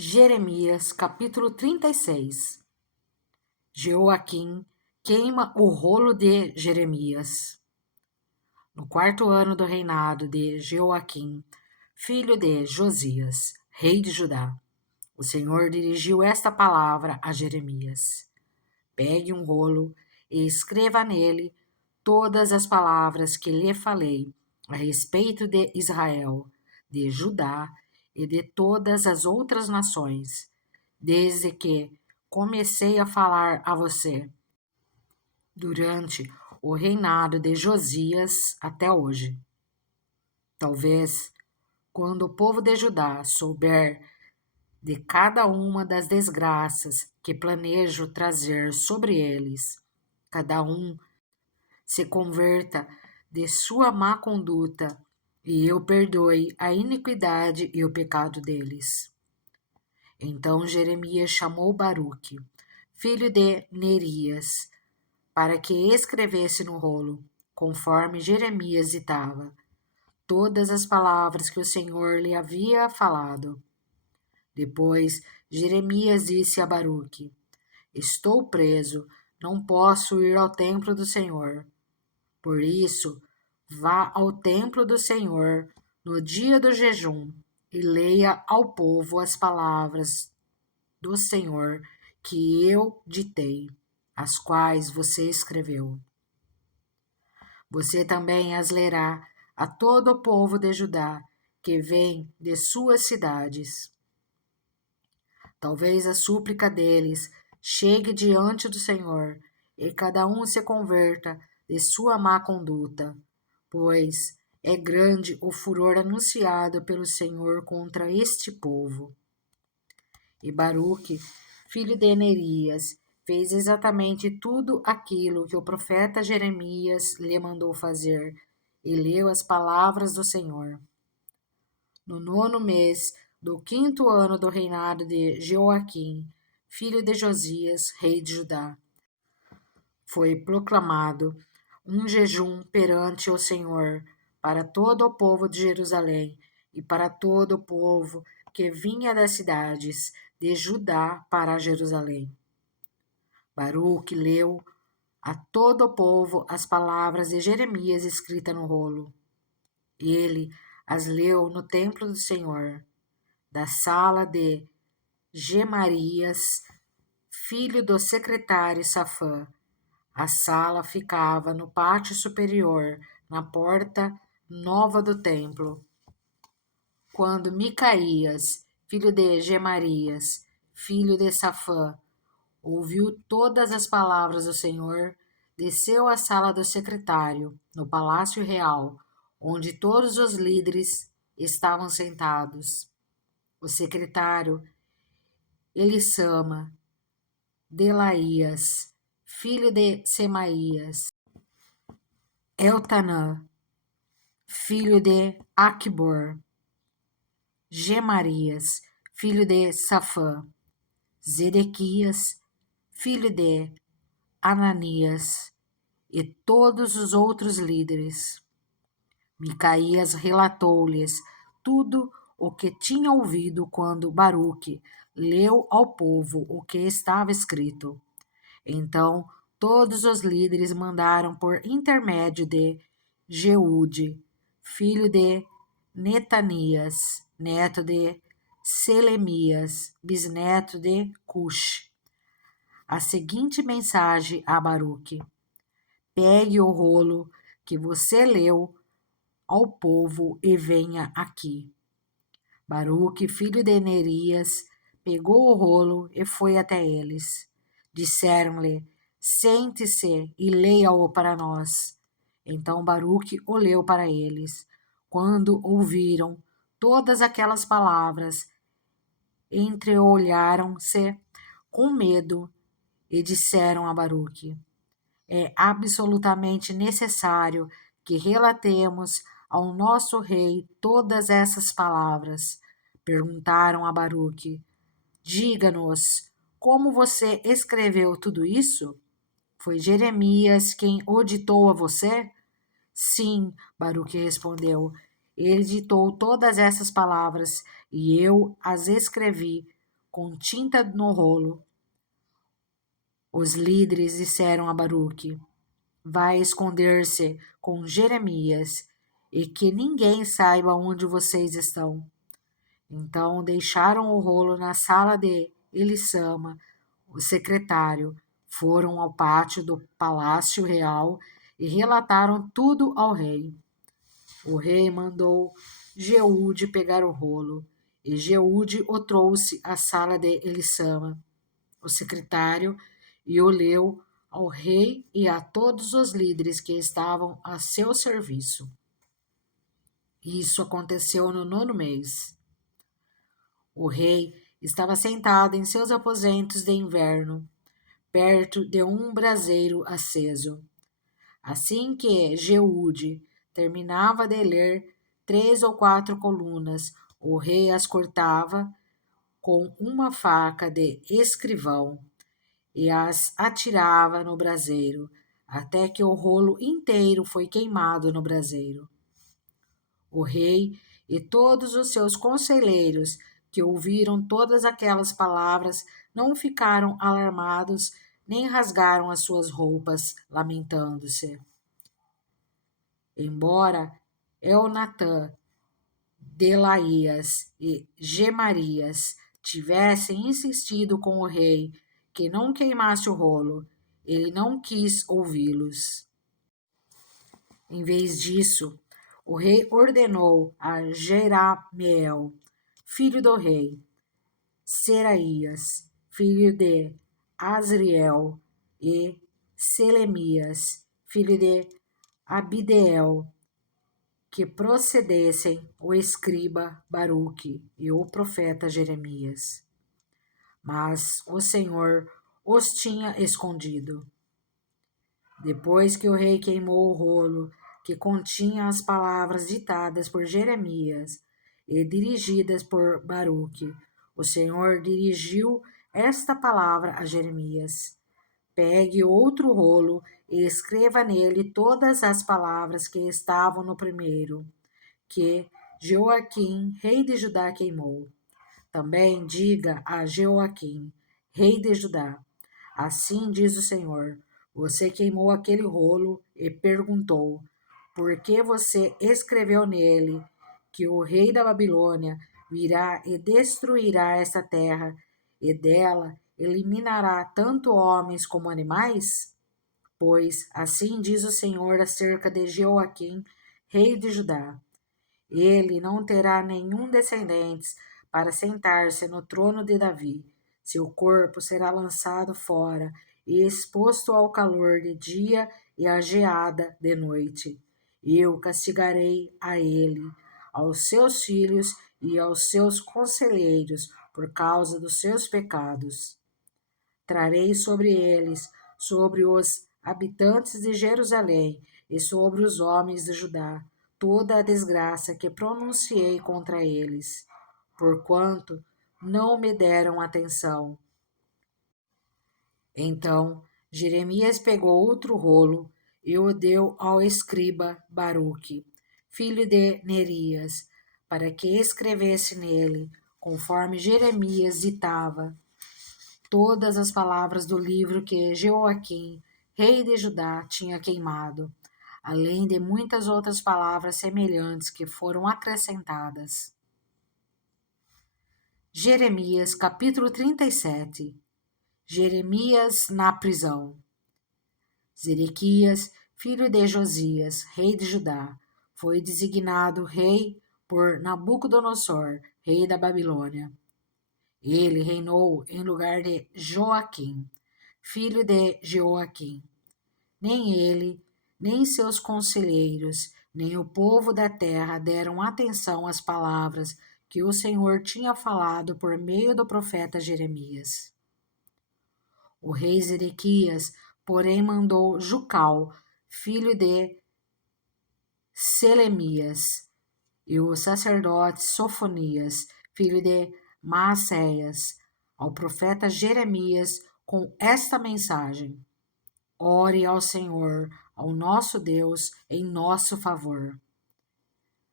Jeremias, capítulo 36. Jeoaquim queima o rolo de Jeremias. No quarto ano do reinado de Jeoaquim, filho de Josias, rei de Judá, o Senhor dirigiu esta palavra a Jeremias: Pegue um rolo e escreva nele todas as palavras que lhe falei a respeito de Israel, de Judá e de todas as outras nações, desde que comecei a falar a você, durante o reinado de Josias até hoje. Talvez, quando o povo de Judá souber de cada uma das desgraças que planejo trazer sobre eles, cada um se converta de sua má conduta e eu perdoe a iniquidade e o pecado deles. Então Jeremias chamou Baruque, filho de Nerias, para que escrevesse no rolo, conforme Jeremias ditava, todas as palavras que o Senhor lhe havia falado. Depois Jeremias disse a Baruque: Estou preso, não posso ir ao templo do Senhor. Por isso, vá ao templo do Senhor no dia do jejum e leia ao povo as palavras do Senhor que eu ditei, as quais você escreveu. Você também as lerá a todo o povo de Judá que vem de suas cidades. Talvez a súplica deles chegue diante do Senhor e cada um se converta de sua má conduta, pois é grande o furor anunciado pelo Senhor contra este povo. E Baruque, filho de Nerias, fez exatamente tudo aquilo que o profeta Jeremias lhe mandou fazer, e leu as palavras do Senhor. No 9º mês do 5º ano do reinado de Jeoaquim, filho de Josias, rei de Judá, foi proclamado um jejum perante o Senhor para todo o povo de Jerusalém e para todo o povo que vinha das cidades de Judá para Jerusalém. Baruque leu a todo o povo as palavras de Jeremias escritas no rolo. Ele as leu no templo do Senhor, da sala de Gemarias, filho do secretário Safã. A sala ficava no pátio superior, na porta nova do templo. Quando Micaías, filho de Gemarias, filho de Safã, ouviu todas as palavras do Senhor, desceu à sala do secretário, no palácio real, onde todos os líderes estavam sentados. O secretário Elissama, Delaías, filho de Semaías, Eltanã, filho de Aquibor, Gemarias, filho de Safã, Zedequias, filho de Ananias, e todos os outros líderes. Micaías relatou-lhes tudo o que tinha ouvido quando Baruque leu ao povo o que estava escrito. Então todos os líderes mandaram por intermédio de Jeude, filho de Netanias, neto de Selemias, bisneto de Cush, a seguinte mensagem a Baruque: Pegue o rolo que você leu ao povo e venha aqui. Baruque, filho de Nerias, pegou o rolo e foi até eles. Disseram-lhe: Sente-se e leia-o para nós. Então Baruque o leu para eles. Quando ouviram todas aquelas palavras, entreolharam-se com medo e disseram a Baruque: É absolutamente necessário que relatemos ao nosso rei todas essas palavras. Perguntaram a Baruque: Diga-nos, como você escreveu tudo isso? Foi Jeremias quem o ditou a você? Sim, Baruque respondeu. Ele ditou todas essas palavras e eu as escrevi com tinta no rolo. Os líderes disseram a Baruque: vai esconder-se com Jeremias e que ninguém saiba onde vocês estão. Então deixaram o rolo na sala de Elissama, o secretário, foram ao pátio do palácio real e relataram tudo ao rei. O rei mandou Jeude pegar o rolo, e Jeude o trouxe à sala de Elissama, o secretário, e o leu ao rei e a todos os líderes que estavam a seu serviço. Isso aconteceu no 9º mês. O rei estava sentado em seus aposentos de inverno, perto de um braseiro aceso. Assim que Jeude terminava de ler 3 ou 4 colunas, o rei as cortava com uma faca de escrivão e as atirava no braseiro, até que o rolo inteiro foi queimado no braseiro. O rei e todos os seus conselheiros, que ouviram todas aquelas palavras, não ficaram alarmados, nem rasgaram as suas roupas, lamentando-se. Embora Elnatã, Delaías e Gemarias tivessem insistido com o rei que não queimasse o rolo, ele não quis ouvi-los. Em vez disso, o rei ordenou a Jerameel, filho do rei, Seraías, filho de Azriel, e Selemias, filho de Abideel, que procedessem o escriba Baruque e o profeta Jeremias. Mas o Senhor os tinha escondido. Depois que o rei queimou o rolo que continha as palavras ditadas por Jeremias e dirigidas por Baruque, o Senhor dirigiu esta palavra a Jeremias: pegue outro rolo e escreva nele todas as palavras que estavam no primeiro, que Joaquim, rei de Judá, queimou. Também diga a Joaquim, rei de Judá: assim diz o Senhor, você queimou aquele rolo e perguntou: por que você escreveu nele que o rei da Babilônia virá e destruirá esta terra e dela eliminará tanto homens como animais? Pois assim diz o Senhor acerca de Joaquim, rei de Judá: ele não terá nenhum descendente para sentar-se no trono de Davi. Seu corpo será lançado fora e exposto ao calor de dia e à geada de noite. Eu castigarei a ele, aos seus filhos e aos seus conselheiros por causa dos seus pecados. Trarei sobre eles, sobre os habitantes de Jerusalém e sobre os homens de Judá, toda a desgraça que pronunciei contra eles, porquanto não me deram atenção. Então Jeremias pegou outro rolo e o deu ao escriba Baruque, filho de Nerias, para que escrevesse nele, conforme Jeremias ditava, todas as palavras do livro que Jeoaquim, rei de Judá, tinha queimado, além de muitas outras palavras semelhantes que foram acrescentadas. Jeremias, capítulo 37. Jeremias na prisão. Zedequias, filho de Josias, rei de Judá, foi designado rei por Nabucodonosor, rei da Babilônia. Ele reinou em lugar de Joaquim, filho de Jeoaquim. Nem ele, nem seus conselheiros, nem o povo da terra deram atenção às palavras que o Senhor tinha falado por meio do profeta Jeremias. O rei Zedequias, porém, mandou Jucal, filho de Selemias, e o sacerdote Sofonias, filho de Maacéias, ao profeta Jeremias com esta mensagem: ore ao Senhor, ao nosso Deus, em nosso favor.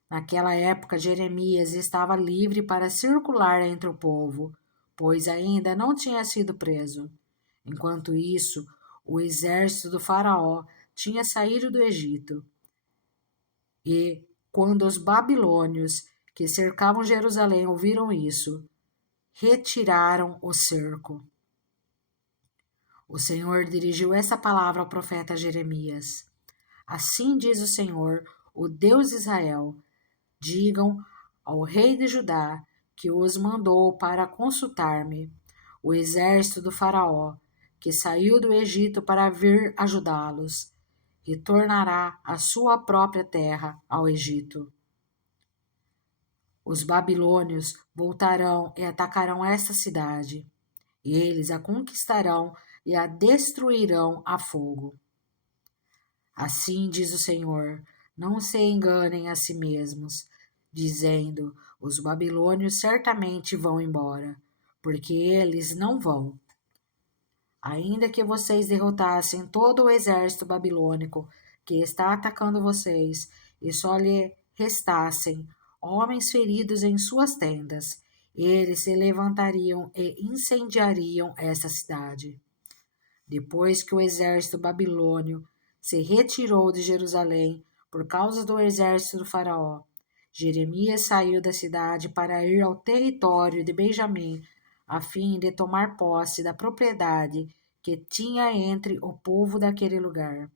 Naquela época, Jeremias estava livre para circular entre o povo, pois ainda não tinha sido preso. Enquanto isso, o exército do faraó tinha saído do Egito. E, quando os babilônios que cercavam Jerusalém ouviram isso, retiraram o cerco. O Senhor dirigiu essa palavra ao profeta Jeremias. Assim diz o Senhor, o Deus de Israel: digam ao rei de Judá que os mandou para consultar-me, o exército do Faraó, que saiu do Egito para vir ajudá-los, retornará à sua própria terra, ao Egito. Os babilônios voltarão e atacarão esta cidade. Eles a conquistarão e a destruirão a fogo. Assim diz o Senhor: não se enganem a si mesmos, dizendo: os babilônios certamente vão embora, porque eles não vão. Ainda que vocês derrotassem todo o exército babilônico que está atacando vocês, e só lhe restassem homens feridos em suas tendas, eles se levantariam e incendiariam essa cidade. Depois que o exército babilônio se retirou de Jerusalém por causa do exército do faraó, Jeremias saiu da cidade para ir ao território de Benjamim, a fim de tomar posse da propriedade que tinha entre o povo daquele lugar.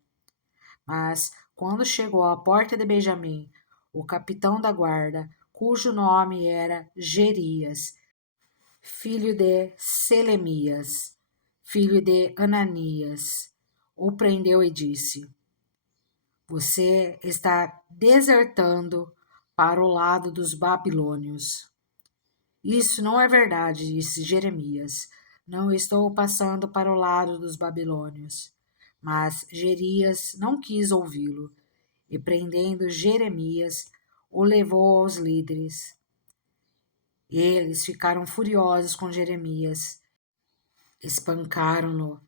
Mas, quando chegou à porta de Benjamim, o capitão da guarda, cujo nome era Gerias, filho de Selemias, filho de Ananias, o prendeu e disse: você está desertando para o lado dos babilônios. Isso não é verdade, disse Jeremias. Não estou passando para o lado dos babilônios. Mas Jerias não quis ouvi-lo, e prendendo Jeremias, o levou aos líderes. Eles ficaram furiosos com Jeremias, espancaram-no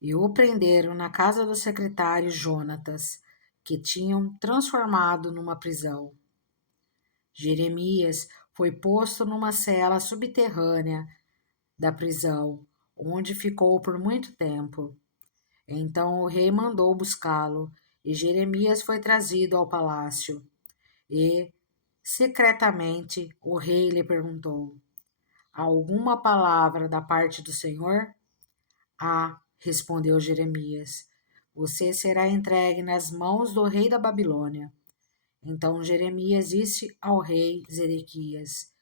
e o prenderam na casa do secretário Jonatas, que tinham transformado numa prisão. Jeremias foi posto numa cela subterrânea da prisão, onde ficou por muito tempo. Então o rei mandou buscá-lo, e Jeremias foi trazido ao palácio. E, secretamente, o rei lhe perguntou: há alguma palavra da parte do Senhor? Ah, respondeu Jeremias, você será entregue nas mãos do rei da Babilônia. Então Jeremias disse ao rei Zedequias: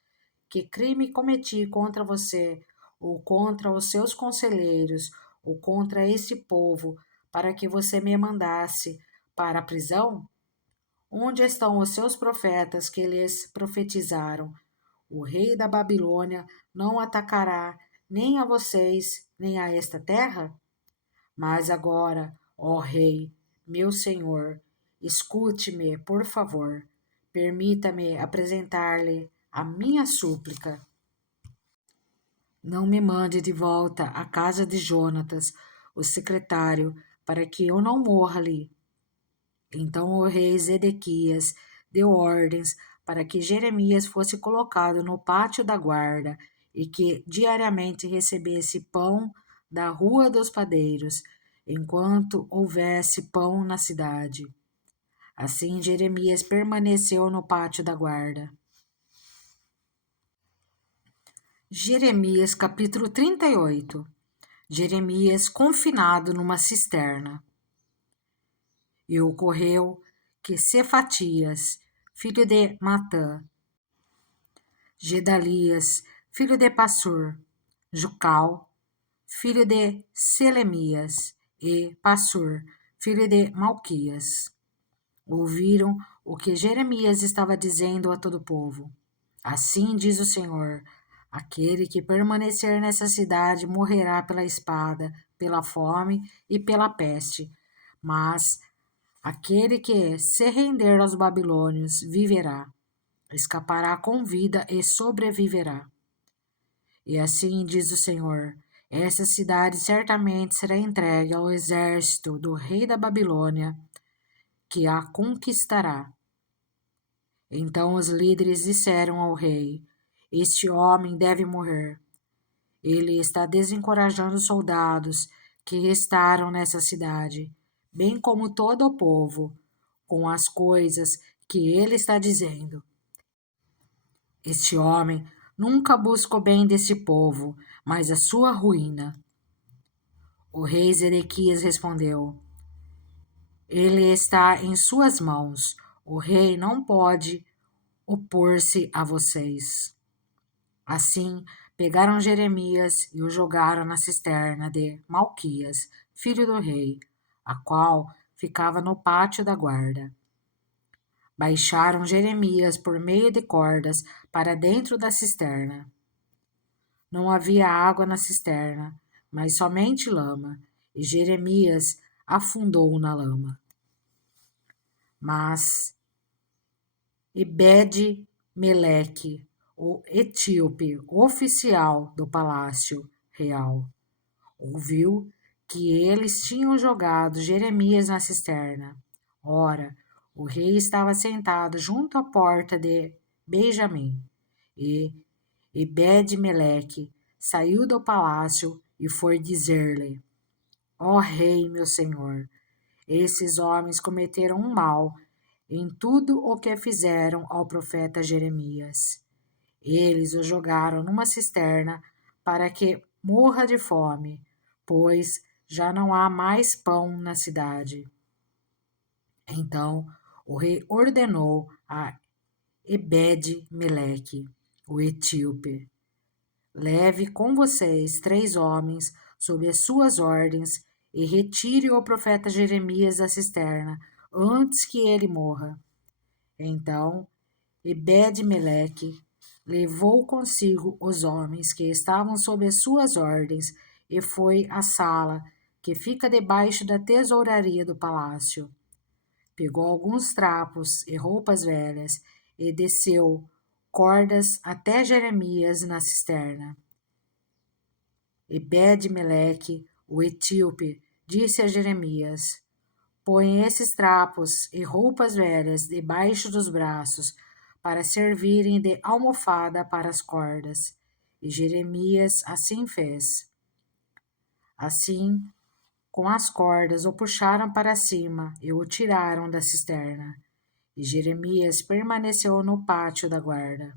que crime cometi contra você, ou contra os seus conselheiros, ou contra esse povo, para que você me mandasse para a prisão? Onde estão os seus profetas que lhes profetizaram? O rei da Babilônia não atacará nem a vocês, nem a esta terra? Mas agora, ó rei, meu senhor, escute-me, por favor. Permita-me apresentar-lhe a minha súplica. Não me mande de volta à casa de Jonatas, o secretário, para que eu não morra ali. Então o rei Zedequias deu ordens para que Jeremias fosse colocado no pátio da guarda e que diariamente recebesse pão da rua dos padeiros, enquanto houvesse pão na cidade. Assim Jeremias permaneceu no pátio da guarda. Jeremias capítulo 38. Jeremias confinado numa cisterna. E ocorreu que Cefatias, filho de Matã, Gedalias, filho de Passur, Jucal, filho de Selemias, e Passur, filho de Malquias, ouviram o que Jeremias estava dizendo a todo o povo. Assim diz o Senhor: aquele que permanecer nessa cidade morrerá pela espada, pela fome e pela peste, mas aquele que se render aos babilônios viverá, escapará com vida e sobreviverá. E assim diz o Senhor: essa cidade certamente será entregue ao exército do rei da Babilônia, que a conquistará. Então os líderes disseram ao rei: este homem deve morrer. Ele está desencorajando os soldados que restaram nessa cidade, bem como todo o povo, com as coisas que ele está dizendo. Este homem nunca busca o bem desse povo, mas a sua ruína. O rei Zedequias respondeu: Ele está em suas mãos. O rei não pode opor-se a vocês. Assim, pegaram Jeremias e o jogaram na cisterna de Malquias, filho do rei, a qual ficava no pátio da guarda. Baixaram Jeremias por meio de cordas para dentro da cisterna. Não havia água na cisterna, mas somente lama, e Jeremias afundou na lama. Mas Ebed-Meleque, o etíope, oficial do palácio real, ouviu que eles tinham jogado Jeremias na cisterna. Ora, o rei estava sentado junto à porta de Benjamim, e Ebed-Meleque saiu do palácio e foi dizer-lhe: Ó rei, meu senhor, esses homens cometeram um mal em tudo o que fizeram ao profeta Jeremias. Eles o jogaram numa cisterna para que morra de fome, pois já não há mais pão na cidade. Então o rei ordenou a Ebed-Meleque, o etíope: Leve com vocês 3 homens sob as suas ordens e retire o profeta Jeremias da cisterna antes que ele morra. Então Ebed-Meleque levou consigo os homens que estavam sob as suas ordens e foi à sala que fica debaixo da tesouraria do palácio. Pegou alguns trapos e roupas velhas e desceu cordas até Jeremias na cisterna. Ebed-Meleque, o etíope, disse a Jeremias: Põe esses trapos e roupas velhas debaixo dos braços, para servirem de almofada para as cordas. E Jeremias assim fez. Assim, com as cordas, o puxaram para cima e o tiraram da cisterna. E Jeremias permaneceu no pátio da guarda.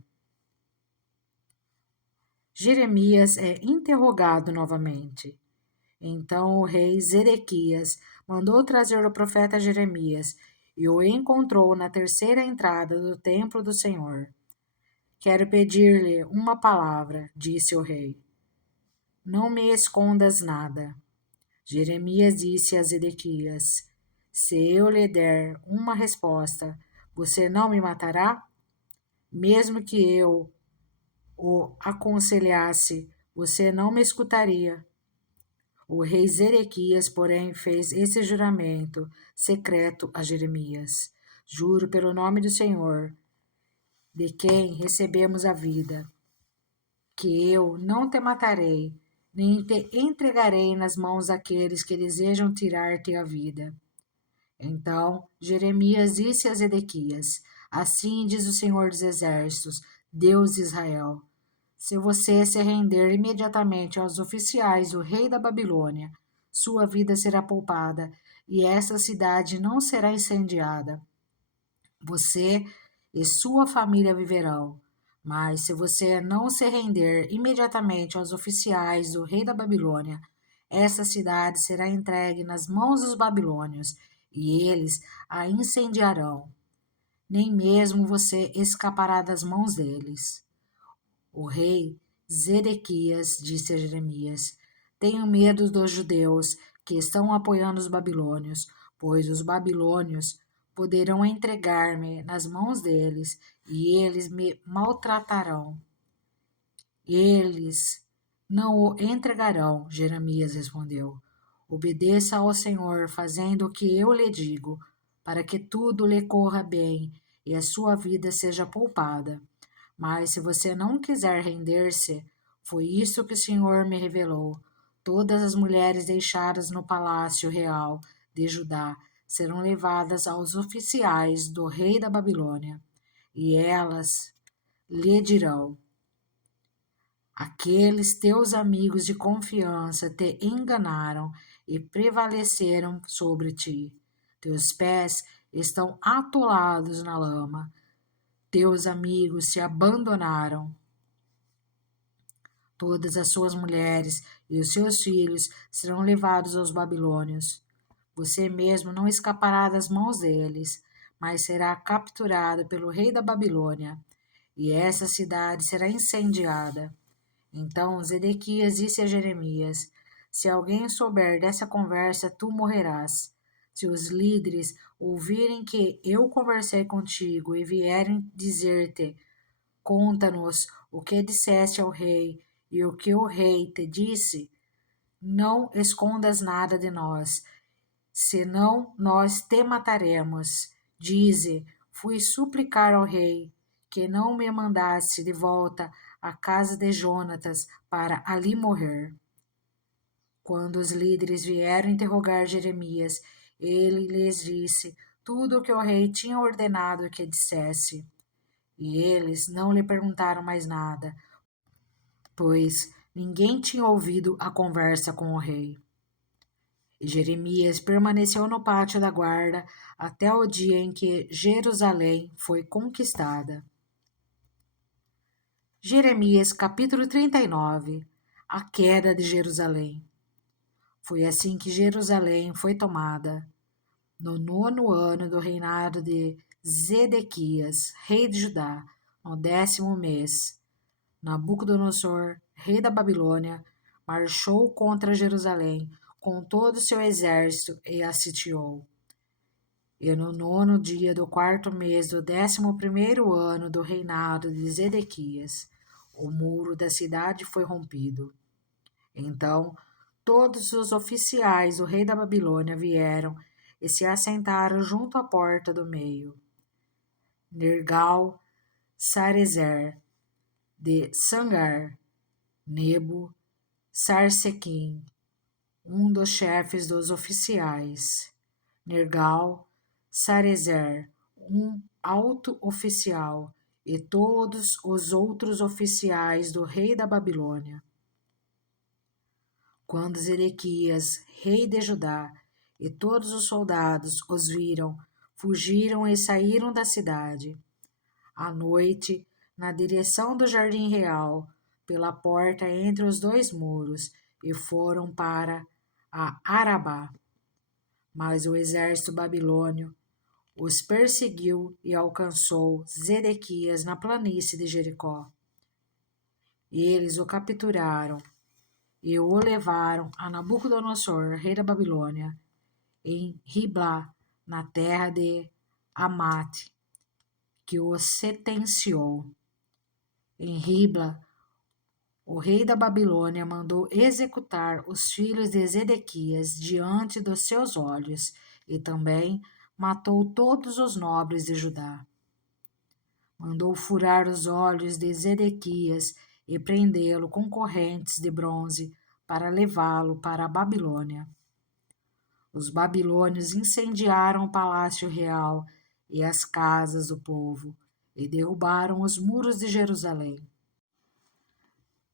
Jeremias é interrogado novamente. Então o rei Zedequias mandou trazer o profeta Jeremias e o encontrou na terceira entrada do templo do Senhor. Quero pedir-lhe uma palavra, disse o rei. Não me escondas nada. Jeremias disse a Zedequias: Se eu lhe der uma resposta, você não me matará? Mesmo que eu o aconselhasse, você não me escutaria. O rei Zedequias, porém, fez esse juramento secreto a Jeremias: Juro pelo nome do Senhor, de quem recebemos a vida, que eu não te matarei, nem te entregarei nas mãos daqueles que desejam tirar-te a vida. Então Jeremias disse a Zedequias: Assim diz o Senhor dos Exércitos, Deus de Israel: Se você se render imediatamente aos oficiais do rei da Babilônia, sua vida será poupada e essa cidade não será incendiada. Você e sua família viverão. Mas se você não se render imediatamente aos oficiais do rei da Babilônia, essa cidade será entregue nas mãos dos babilônios e eles a incendiarão. Nem mesmo você escapará das mãos deles. O rei Zedequias disse a Jeremias: Tenho medo dos judeus que estão apoiando os babilônios, pois os babilônios poderão entregar-me nas mãos deles e eles me maltratarão. Eles não o entregarão, Jeremias respondeu. Obedeça ao Senhor, fazendo o que eu lhe digo, para que tudo lhe corra bem e a sua vida seja poupada. Mas se você não quiser render-se, foi isso que o Senhor me revelou. Todas as mulheres deixadas no palácio real de Judá serão levadas aos oficiais do rei da Babilônia, e elas lhe dirão: Aqueles teus amigos de confiança te enganaram e prevaleceram sobre ti. Teus pés estão atolados na lama. Teus amigos te abandonaram. Todas as suas mulheres e os seus filhos serão levados aos babilônios. Você mesmo não escapará das mãos deles, mas será capturado pelo rei da Babilônia, e essa cidade será incendiada. Então Zedequias disse a Jeremias: Se alguém souber dessa conversa, tu morrerás. Se os líderes ouvirem que eu conversei contigo e vierem dizer-te: Conta-nos o que disseste ao rei e o que o rei te disse, não escondas nada de nós, senão nós te mataremos. Dize: Fui suplicar ao rei que não me mandasse de volta à casa de Jonatas para ali morrer. Quando os líderes vieram interrogar Jeremias, ele lhes disse tudo o que o rei tinha ordenado que dissesse. E eles não lhe perguntaram mais nada, pois ninguém tinha ouvido a conversa com o rei. E Jeremias permaneceu no pátio da guarda até o dia em que Jerusalém foi conquistada. Jeremias capítulo 39. A queda de Jerusalém. Foi assim que Jerusalém foi tomada. No 9º ano do reinado de Zedequias, rei de Judá, no 10º mês, Nabucodonosor, rei da Babilônia, marchou contra Jerusalém com todo o seu exército e a sitiou. E no 9º dia do 4º mês do 11º ano do reinado de Zedequias, o muro da cidade foi rompido. Então, todos os oficiais do rei da Babilônia vieram e se assentaram junto à porta do meio. Nergal, Sarezer, de Sangar, Nebo, Sarsequim, um dos chefes dos oficiais, Nergal, Sarezer, um alto oficial, e todos os outros oficiais do rei da Babilônia. Quando Zedequias, rei de Judá, e todos os soldados os viram, fugiram e saíram da cidade. À noite, na direção do jardim real, pela porta entre os dois muros, e foram para a Arabá. Mas o exército babilônio os perseguiu e alcançou Zedequias na planície de Jericó. Eles o capturaram e o levaram a Nabucodonosor, rei da Babilônia, em Riblá, na terra de Amate, que o sentenciou. Em Ribla, o rei da Babilônia mandou executar os filhos de Zedequias diante dos seus olhos e também matou todos os nobres de Judá. Mandou furar os olhos de Zedequias e prendê-lo com correntes de bronze para levá-lo para a Babilônia. Os babilônios incendiaram o palácio real e as casas do povo e derrubaram os muros de Jerusalém.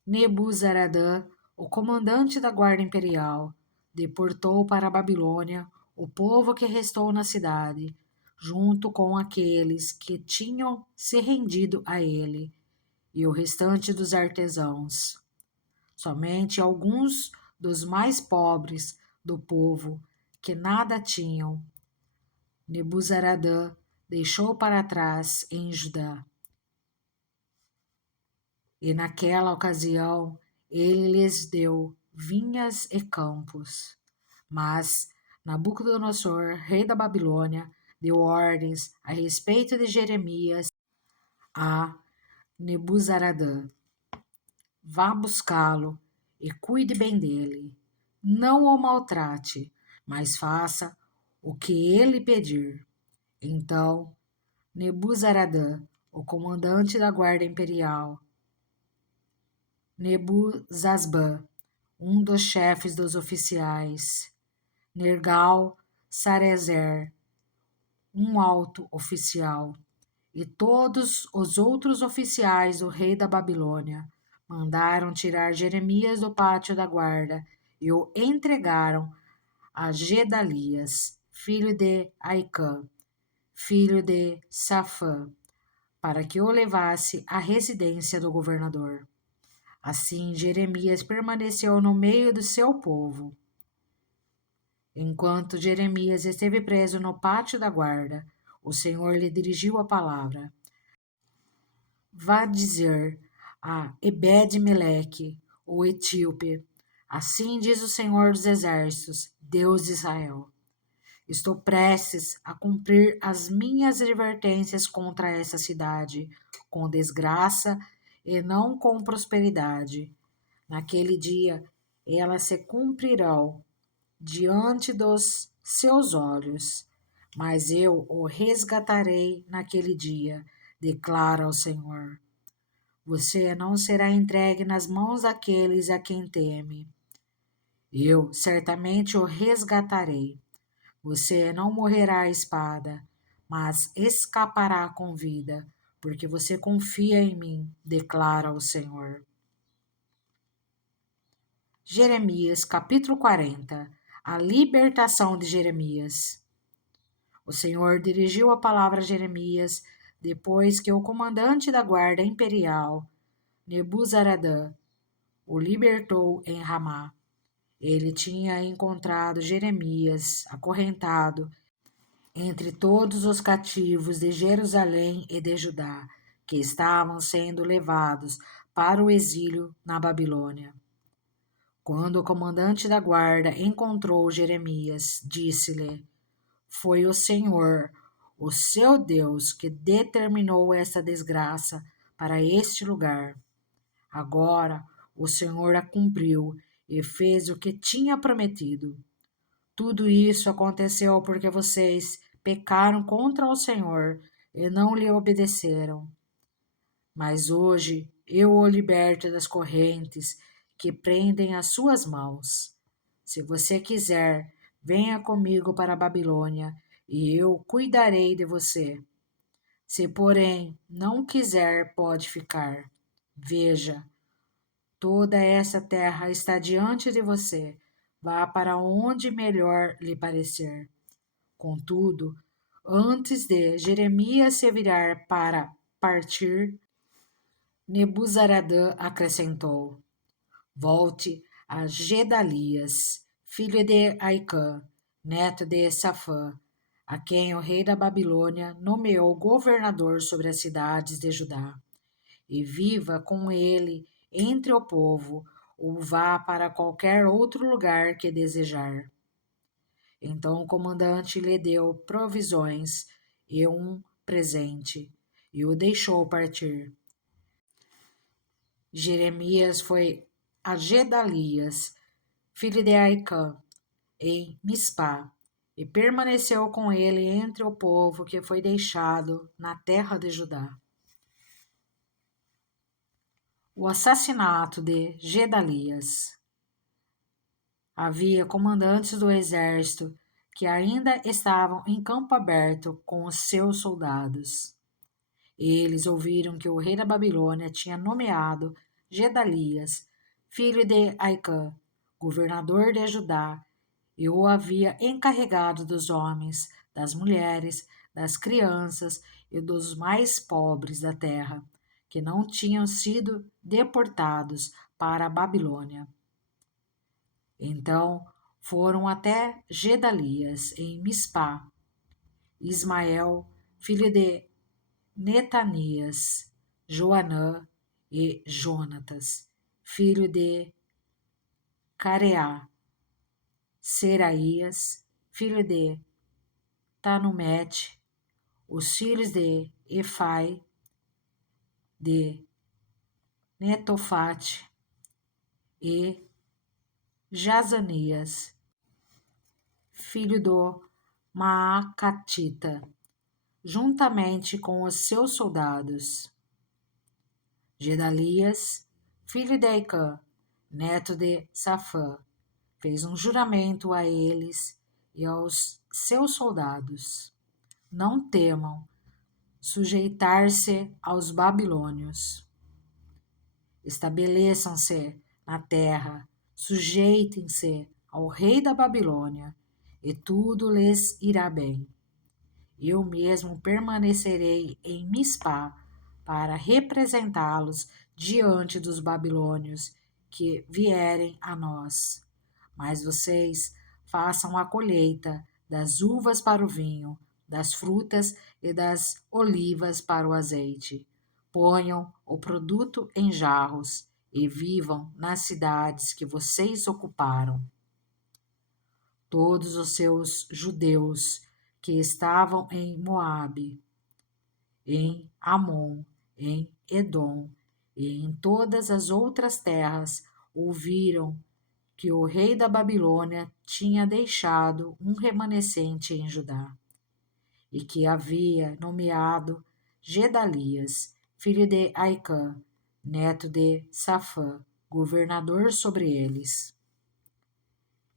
Nebuzaradã, o comandante da guarda imperial, deportou para a Babilônia o povo que restou na cidade, junto com aqueles que tinham se rendido a ele, e o restante dos artesãos. Somente alguns dos mais pobres do povo, que nada tinham, Nebuzaradã deixou para trás em Judá. E naquela ocasião ele lhes deu vinhas e campos. Mas Nabucodonosor, rei da Babilônia, deu ordens a respeito de Jeremias a Nebuzaradã: Vá buscá-lo e cuide bem dele. Não o maltrate, mas faça o que ele pedir. Então Nebuzaradã, o comandante da guarda imperial, Nebuzasbã, um dos chefes dos oficiais, Nergal Sarezer, um alto oficial, e todos os outros oficiais do rei da Babilônia mandaram tirar Jeremias do pátio da guarda e o entregaram a Gedalias, filho de Aicã, filho de Safã, para que o levasse à residência do governador. Assim, Jeremias permaneceu no meio do seu povo. Enquanto Jeremias esteve preso no pátio da guarda, o Senhor lhe dirigiu a palavra. Vá dizer a Ebed-Meleque, o etíope: assim diz o Senhor dos Exércitos, Deus de Israel. Estou prestes a cumprir as minhas advertências contra essa cidade, com desgraça e não com prosperidade. Naquele dia, elas se cumprirão diante dos seus olhos, mas eu o resgatarei naquele dia, declara o Senhor. Você não será entregue nas mãos daqueles a quem teme. Eu certamente o resgatarei. Você não morrerá à espada, mas escapará com vida, porque você confia em mim, declara o Senhor. Jeremias, capítulo 40. A libertação de Jeremias. O Senhor dirigiu a palavra a Jeremias depois que o comandante da guarda imperial, Nebuzaradã, o libertou em Ramá. Ele tinha encontrado Jeremias acorrentado entre todos os cativos de Jerusalém e de Judá, que estavam sendo levados para o exílio na Babilônia. Quando o comandante da guarda encontrou Jeremias, disse-lhe: foi o Senhor, o seu Deus, que determinou esta desgraça para este lugar. Agora o Senhor a cumpriu e fez o que tinha prometido. Tudo isso aconteceu porque vocês pecaram contra o Senhor e não lhe obedeceram. Mas hoje eu o liberto das correntes que prendem as suas mãos. Se você quiser, venha comigo para a Babilônia e eu cuidarei de você. Se, porém, não quiser, pode ficar. Veja, toda essa terra está diante de você. Vá para onde melhor lhe parecer. Contudo, antes de Jeremias se virar para partir, Nebuzaradã acrescentou: volte a Gedalias, filho de Aicã, neto de Safã, a quem o rei da Babilônia nomeou governador sobre as cidades de Judá, e viva com ele entre o povo, ou vá para qualquer outro lugar que desejar. Então o comandante lhe deu provisões e um presente, e o deixou partir. Jeremias foi a Gedalias, filho de Aicã, em Mispá, e permaneceu com ele entre o povo que foi deixado na terra de Judá. O assassinato de Gedalias. Havia comandantes do exército que ainda estavam em campo aberto com os seus soldados. Eles ouviram que o rei da Babilônia tinha nomeado Gedalias, filho de Aicã, governador de Judá, e o havia encarregado dos homens, das mulheres, das crianças e dos mais pobres da terra, que não tinham sido deportados para a Babilônia. Então foram até Gedalias, em Mispá, Ismael, filho de Netanias, Joanã e Jonatas, filho de Careá, Seraías, filho de Tanumete, os filhos de Efai, de Netofate e Jazanias, filho do Maacatita, juntamente com os seus soldados. Gedalias, filho de Aicã, neto de Safã, fez um juramento a eles e aos seus soldados: não temam sujeitar-se aos babilônios. Estabeleçam-se na terra, sujeitem-se ao rei da Babilônia, e tudo lhes irá bem. Eu mesmo permanecerei em Mispá para representá-los diante dos babilônios que vierem a nós. Mas vocês façam a colheita das uvas para o vinho, das frutas e das olivas para o azeite. Ponham o produto em jarros e vivam nas cidades que vocês ocuparam. Todos os seus judeus que estavam em Moabe, em Amon, em Edom e em todas as outras terras ouviram que o rei da Babilônia tinha deixado um remanescente em Judá e que havia nomeado Gedalias, filho de Aicã, neto de Safã, governador sobre eles.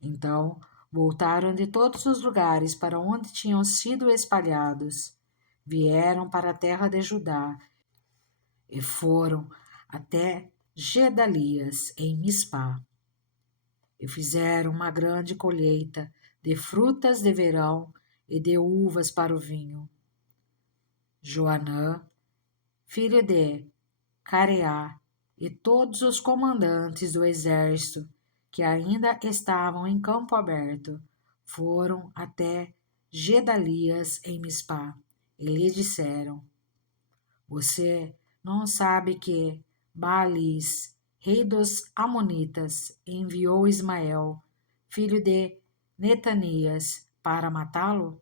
Então voltaram de todos os lugares para onde tinham sido espalhados, vieram para a terra de Judá e foram até Gedalias em Mispá e fizeram uma grande colheita de frutas de verão e de uvas para o vinho. Joanã, filho de Careá, e todos os comandantes do exército que ainda estavam em campo aberto foram até Gedalias em Mispá e lhe disseram: Você não sabe que Baalis, rei dos Amonitas, enviou Ismael, filho de Netanias, para matá-lo?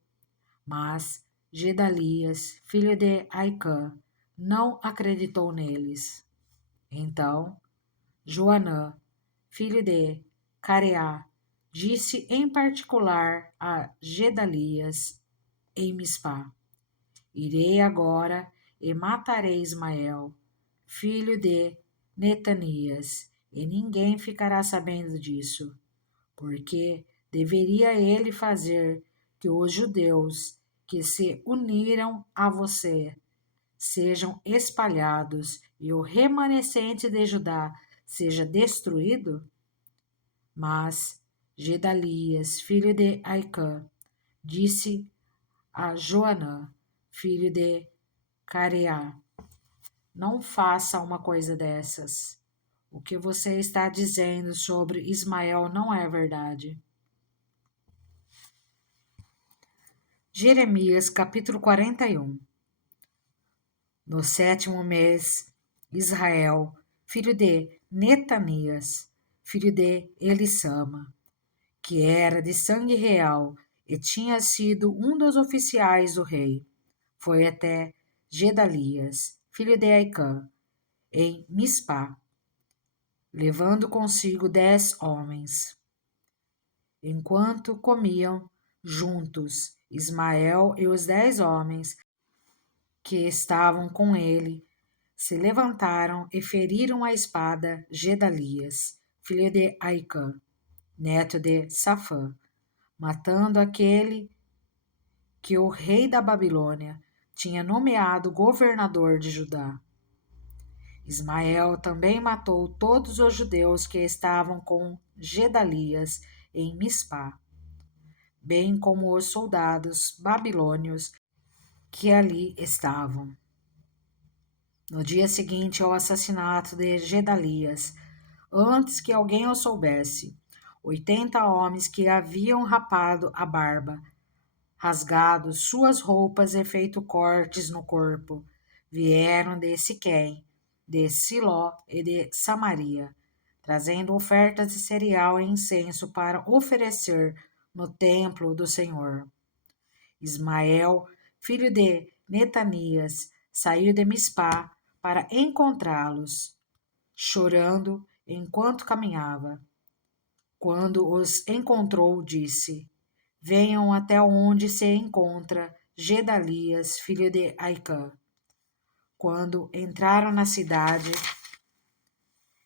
Mas Gedalias, filho de Aicã, não acreditou neles. Então Joanã, filho de Careá, disse em particular a Gedalias em Mispá: Irei agora e matarei Ismael, filho de Netanias, e ninguém ficará sabendo disso, porque deveria ele fazer que os judeus que se uniram a você sejam espalhados e o remanescente de Judá seja destruído? Mas Gedalias, filho de Aicã, disse a Joanã, filho de Careá: Não faça uma coisa dessas. O que você está dizendo sobre Ismael não é verdade. Jeremias capítulo 41. No 7º mês, Israel, filho de Netanias, filho de Elissama, que era de sangue real e tinha sido um dos oficiais do rei, foi até Gedalias, filho de Aicã, em Mispá, levando consigo 10 homens. Enquanto comiam juntos, Ismael e os 10 homens que estavam com ele se levantaram e feriram a espada Gedalias, filho de Aicã, neto de Safã, matando aquele que o rei da Babilônia tinha nomeado governador de Judá. Ismael também matou todos os judeus que estavam com Gedalias em Mispá, bem como os soldados babilônios que ali estavam. No dia seguinte ao assassinato de Gedalias, antes que alguém o soubesse, 80 homens que haviam rapado a barba, rasgado suas roupas e feito cortes no corpo, vieram de Siquém, de Siló e de Samaria, trazendo ofertas de cereal e incenso para oferecer no templo do Senhor. Ismael, filho de Netanias, saiu de Mispá para encontrá-los, chorando enquanto caminhava. Quando os encontrou, disse: Venham até onde se encontra Gedalias, filho de Aicã. Quando entraram na cidade,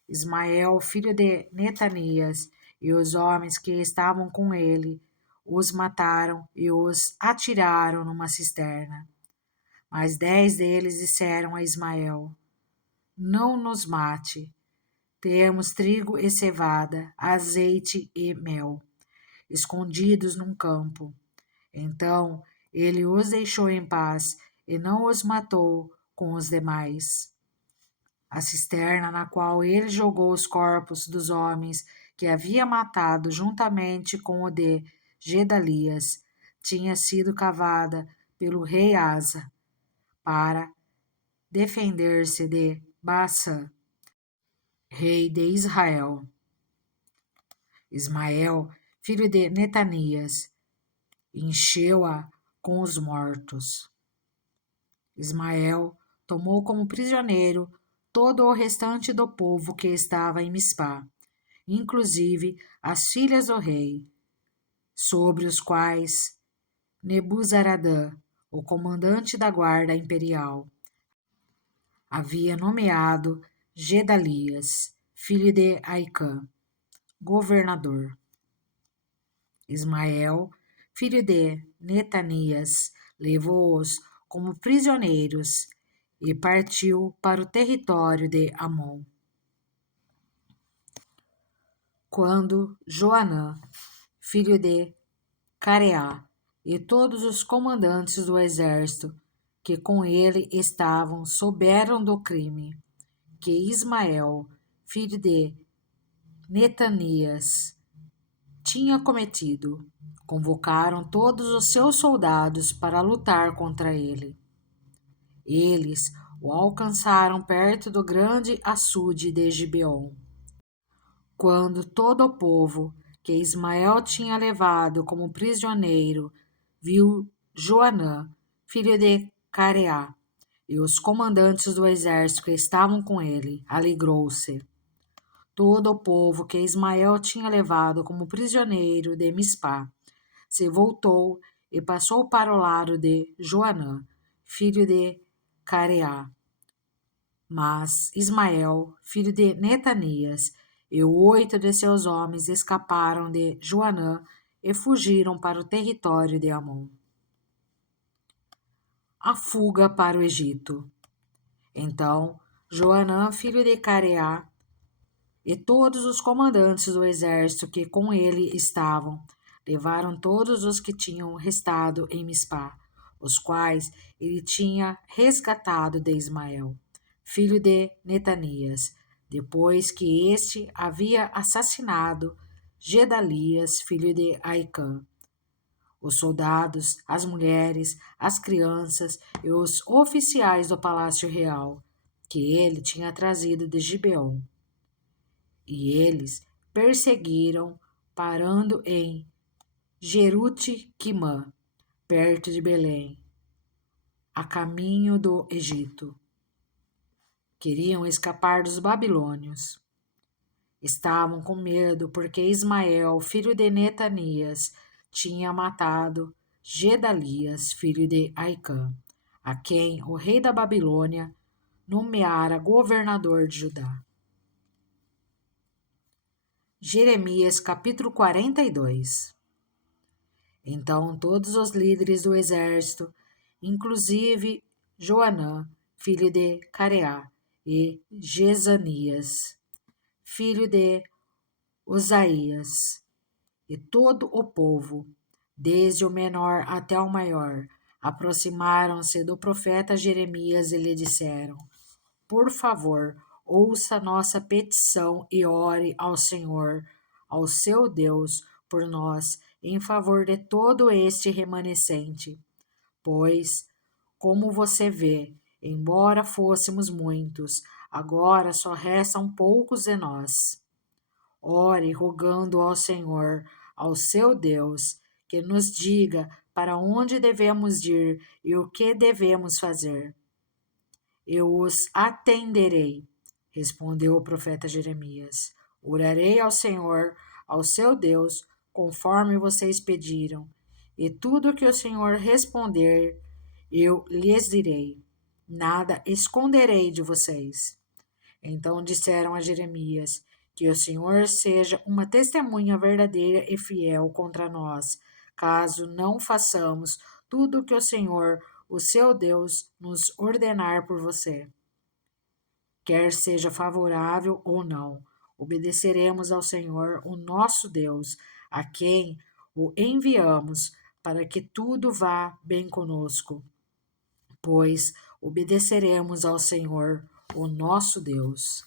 Ismael, filho de Netanias, e os homens que estavam com ele, os mataram e os atiraram numa cisterna. Mas 10 deles disseram a Ismael: Não nos mate, temos trigo e cevada, azeite e mel, escondidos num campo. Então ele os deixou em paz e não os matou com os demais. A cisterna na qual ele jogou os corpos dos homens que havia matado juntamente com o de Gedalias tinha sido cavada pelo rei Asa para defender-se de Baasa, rei de Israel. Ismael, filho de Netanias, encheu-a com os mortos. Ismael tomou como prisioneiro todo o restante do povo que estava em Mispá, inclusive as filhas do rei, sobre os quais Nebuzaradã, o comandante da guarda imperial, havia nomeado Gedalias, filho de Aicã, governador. Ismael, filho de Netanias, levou-os como prisioneiros e partiu para o território de Amon. Quando Joanã, filho de Careá, e todos os comandantes do exército que com ele estavam souberam do crime que Ismael, filho de Netanias, tinha cometido, convocaram todos os seus soldados para lutar contra ele. Eles o alcançaram perto do grande açude de Gibeon. Quando todo o povo que Ismael tinha levado como prisioneiro viu Joanã, filho de Careá, e os comandantes do exército que estavam com ele, alegrou-se. Todo o povo que Ismael tinha levado como prisioneiro de Mispá se voltou e passou para o lado de Joanã, filho de Careá. Mas Ismael, filho de Netanias, e 8 de seus homens escaparam de Joanã e fugiram para o território de Amon. A fuga para o Egito. Então, Joanã, filho de Careá, e todos os comandantes do exército que com ele estavam, levaram todos os que tinham restado em Mispá, os quais ele tinha resgatado de Ismael, filho de Netanias, depois que este havia assassinado Gedalias, filho de Aicã. Os soldados, as mulheres, as crianças e os oficiais do palácio real, que ele tinha trazido de Gibeon. E eles perseguiram, parando em Jeruti-Quimã, perto de Belém, a caminho do Egito. Queriam escapar dos babilônios. Estavam com medo porque Ismael, filho de Netanias, tinha matado Gedalias, filho de Aicã, a quem o rei da Babilônia nomeara governador de Judá. Jeremias capítulo 42. Então todos os líderes do exército, inclusive Joanã, filho de Careá, e Jezanias, filho de Osaías, e todo o povo, desde o menor até o maior, aproximaram-se do profeta Jeremias e lhe disseram: Por favor, ouça nossa petição e ore ao Senhor, ao seu Deus, por nós, em favor de todo este remanescente. Pois, como você vê, embora fôssemos muitos, agora só restam poucos de nós. Ore rogando ao Senhor, ao seu Deus, que nos diga para onde devemos ir e o que devemos fazer. Eu os atenderei, respondeu o profeta Jeremias. Orarei ao Senhor, ao seu Deus, conforme vocês pediram, e tudo que o Senhor responder, eu lhes direi. Nada esconderei de vocês. Então disseram a Jeremias: Que o Senhor seja uma testemunha verdadeira e fiel contra nós, caso não façamos tudo o que o Senhor, o seu Deus, nos ordenar por você. Quer seja favorável ou não, obedeceremos ao Senhor, o nosso Deus, a quem o enviamos, para que tudo vá bem conosco, pois obedeceremos ao Senhor, o nosso Deus.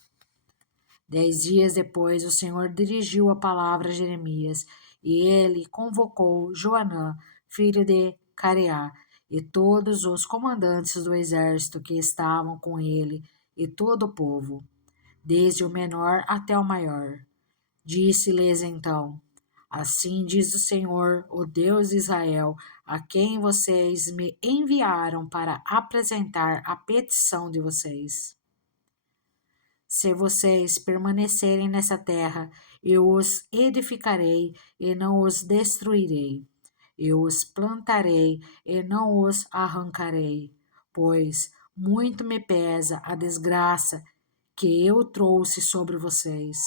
10 dias depois, o Senhor dirigiu a palavra a Jeremias, e ele convocou Joanã, filho de Careá, e todos os comandantes do exército que estavam com ele, e todo o povo, desde o menor até o maior. Disse-lhes então: Assim diz o Senhor, o Deus de Israel, a quem vocês me enviaram para apresentar a petição de vocês. Se vocês permanecerem nessa terra, eu os edificarei e não os destruirei. Eu os plantarei e não os arrancarei, pois muito me pesa a desgraça que eu trouxe sobre vocês.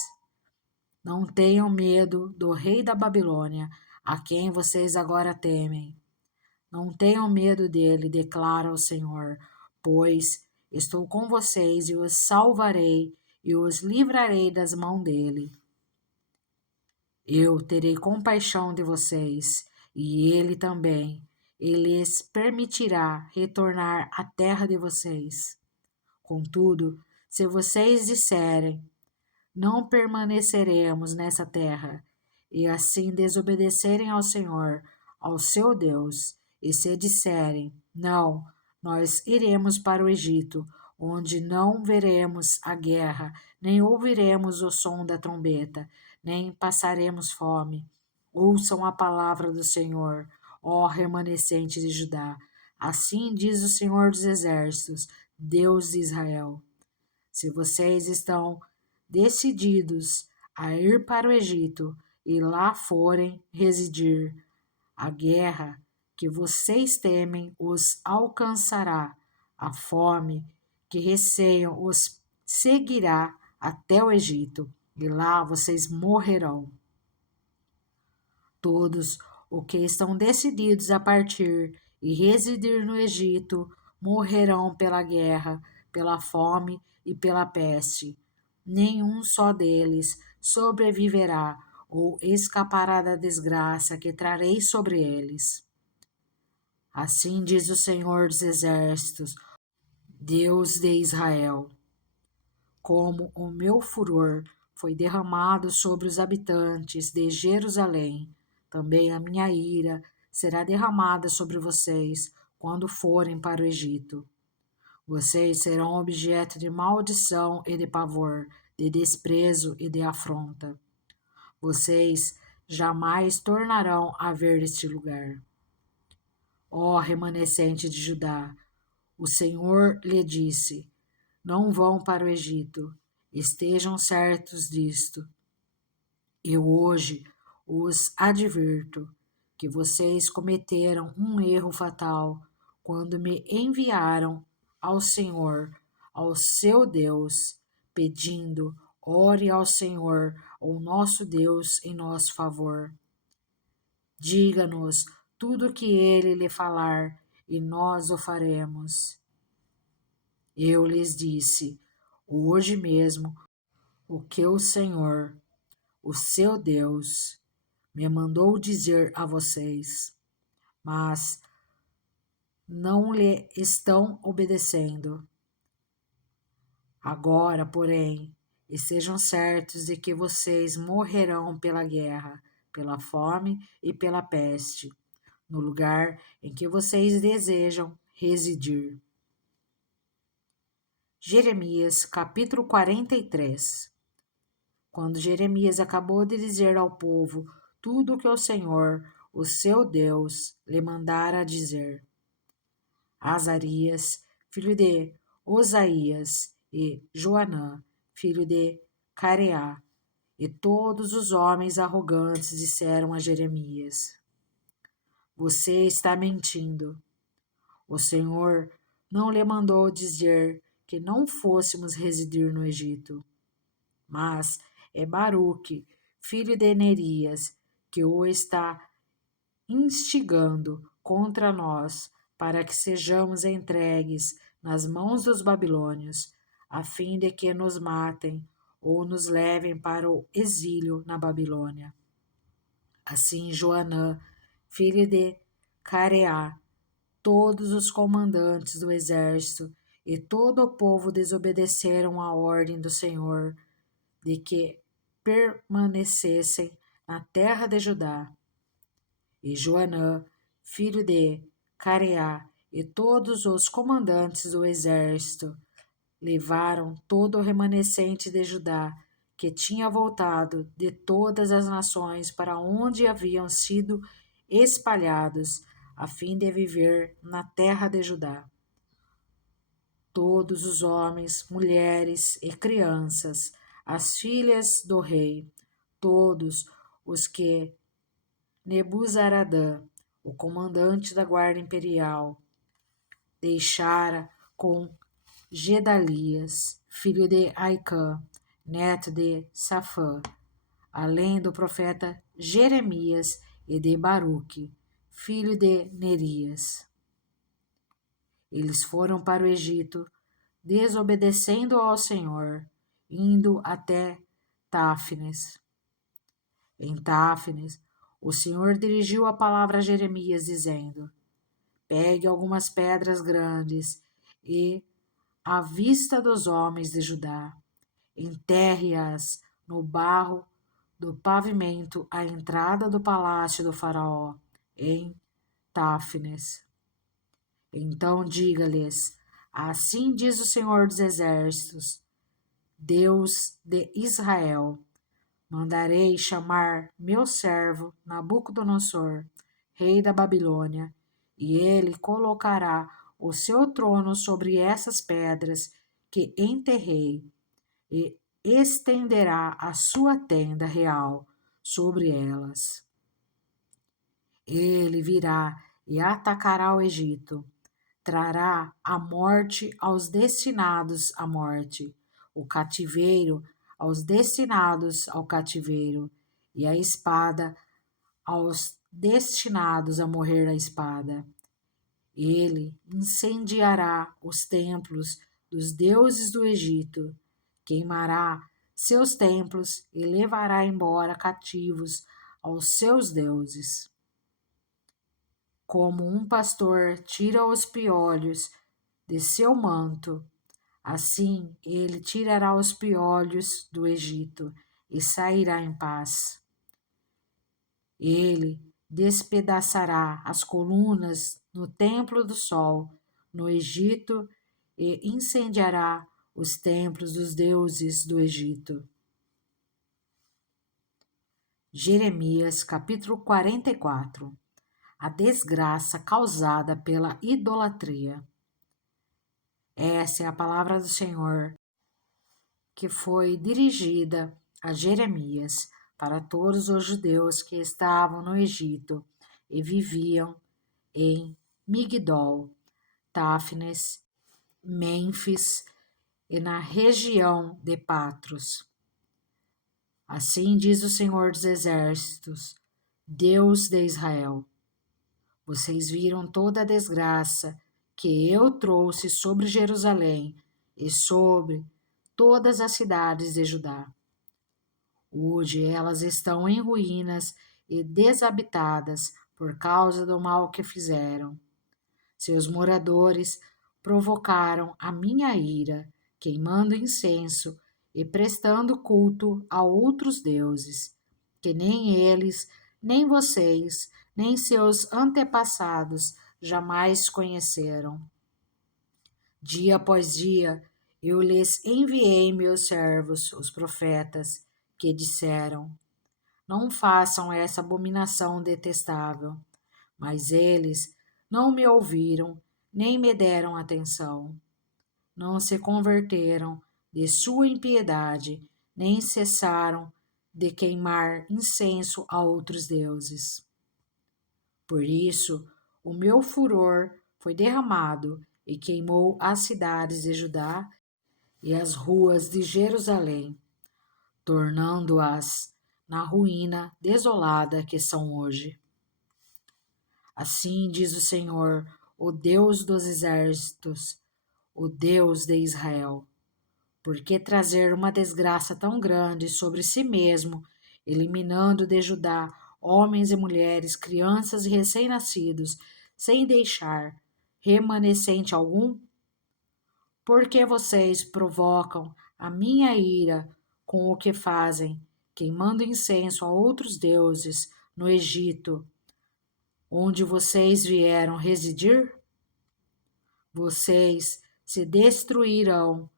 Não tenham medo do rei da Babilônia, a quem vocês agora temem. Não tenham medo dele, declara o Senhor, pois estou com vocês e os salvarei e os livrarei das mãos dele. Eu terei compaixão de vocês, e ele também. Ele lhes permitirá retornar à terra de vocês. Contudo, se vocês disserem, não permaneceremos nessa terra, e assim desobedecerem ao Senhor, ao seu Deus, e se disserem, não, nós iremos para o Egito, onde não veremos a guerra, nem ouviremos o som da trombeta, nem passaremos fome. Ouçam a palavra do Senhor, ó remanescente de Judá. Assim diz o Senhor dos Exércitos, Deus de Israel. Se vocês estão decididos a ir para o Egito e lá forem residir, a guerra que vocês temem os alcançará, a fome que receiam os seguirá até o Egito, e lá vocês morrerão. Todos os que estão decididos a partir e residir no Egito morrerão pela guerra, pela fome e pela peste. Nenhum só deles sobreviverá ou escapará da desgraça que trarei sobre eles. Assim diz o Senhor dos Exércitos, Deus de Israel: como o meu furor foi derramado sobre os habitantes de Jerusalém, também a minha ira será derramada sobre vocês quando forem para o Egito. Vocês serão objeto de maldição e de pavor, de desprezo e de afronta. Vocês jamais tornarão a ver este lugar. Ó remanescente de Judá, o Senhor lhe disse: não vão para o Egito, estejam certos disto. Eu hoje os advirto que vocês cometeram um erro fatal quando me enviaram ao Senhor, ao seu Deus, pedindo: ore ao Senhor, o nosso Deus, em nosso favor. Diga-nos tudo o que ele lhe falar, e nós o faremos. Eu lhes disse, hoje mesmo, o que o Senhor, o seu Deus, me mandou dizer a vocês, mas não lhe estão obedecendo. Agora, porém, estejam certos de que vocês morrerão pela guerra, pela fome e pela peste, no lugar em que vocês desejam residir. Jeremias, capítulo 43. Quando Jeremias acabou de dizer ao povo tudo o que o Senhor, o seu Deus, lhe mandara dizer, Azarias, filho de Osaías, e Joanã, filho de Careá, e todos os homens arrogantes disseram a Jeremias: Você está mentindo. O Senhor não lhe mandou dizer que não fôssemos residir no Egito. Mas é Baruque, filho de Nerias, que o está instigando contra nós, para que sejamos entregues nas mãos dos babilônios, a fim de que nos matem, ou nos levem para o exílio na Babilônia. Assim Joanã, filho de Careá, todos os comandantes do exército e todo o povo desobedeceram à ordem do Senhor de que permanecessem na terra de Judá. E Joanã, filho de Careá, e todos os comandantes do exército levaram todo o remanescente de Judá, que tinha voltado de todas as nações para onde haviam sido espalhados, a fim de viver na terra de Judá. Todos os homens, mulheres e crianças, as filhas do rei, todos os que Nebuzaradã, o comandante da guarda imperial, deixara com Gedalias, filho de Aicã, neto de Safã, além do profeta Jeremias e de Baruque, filho de Nerias. Eles foram para o Egito, desobedecendo ao Senhor, indo até Táfnis. Em Táfnis, o Senhor dirigiu a palavra a Jeremias, dizendo: Pegue algumas pedras grandes e, à vista dos homens de Judá, enterre-as no barro do pavimento à entrada do palácio do faraó, em Táfnis. Então diga-lhes: Assim diz o Senhor dos Exércitos, Deus de Israel: Mandarei chamar meu servo Nabucodonosor, rei da Babilônia, e ele colocará o seu trono sobre essas pedras que enterrei, e estenderá a sua tenda real sobre elas. Ele virá e atacará o Egito, trará a morte aos destinados à morte, o cativeiro aos destinados ao cativeiro, e a espada aos destinados a morrer na espada. Ele incendiará os templos dos deuses do Egito, queimará seus templos e levará embora cativos aos seus deuses. Como um pastor tira os piolhos de seu manto, assim ele tirará os piolhos do Egito e sairá em paz. Ele despedaçará as colunas no templo do sol, no Egito, e incendiará os templos dos deuses do Egito. Jeremias capítulo 44. A desgraça causada pela idolatria. Essa é a palavra do Senhor que foi dirigida a Jeremias para todos os judeus que estavam no Egito e viviam em Migdol, Táfnis, Mênfis e na região de Patros. Assim diz o Senhor dos Exércitos, Deus de Israel: Vocês viram toda a desgraça que eu trouxe sobre Jerusalém e sobre todas as cidades de Judá. Hoje elas estão em ruínas e desabitadas por causa do mal que fizeram. Seus moradores provocaram a minha ira, queimando incenso e prestando culto a outros deuses, que nem eles, nem vocês, nem seus antepassados jamais conheceram. Dia após dia, eu lhes enviei meus servos, os profetas, que disseram: Não façam essa abominação detestável. Mas eles não me ouviram, nem me deram atenção. Não se converteram de sua impiedade, nem cessaram de queimar incenso a outros deuses. Por isso, o meu furor foi derramado e queimou as cidades de Judá e as ruas de Jerusalém, tornando-as na ruína desolada que são hoje. Assim diz o Senhor, o Deus dos exércitos, o Deus de Israel: Por que trazer uma desgraça tão grande sobre si mesmo, eliminando de Judá homens e mulheres, crianças e recém-nascidos, sem deixar remanescente algum? Porque vocês provocam a minha ira com o que fazem, queimando incenso a outros deuses no Egito, onde vocês vieram residir? Vocês se destruirão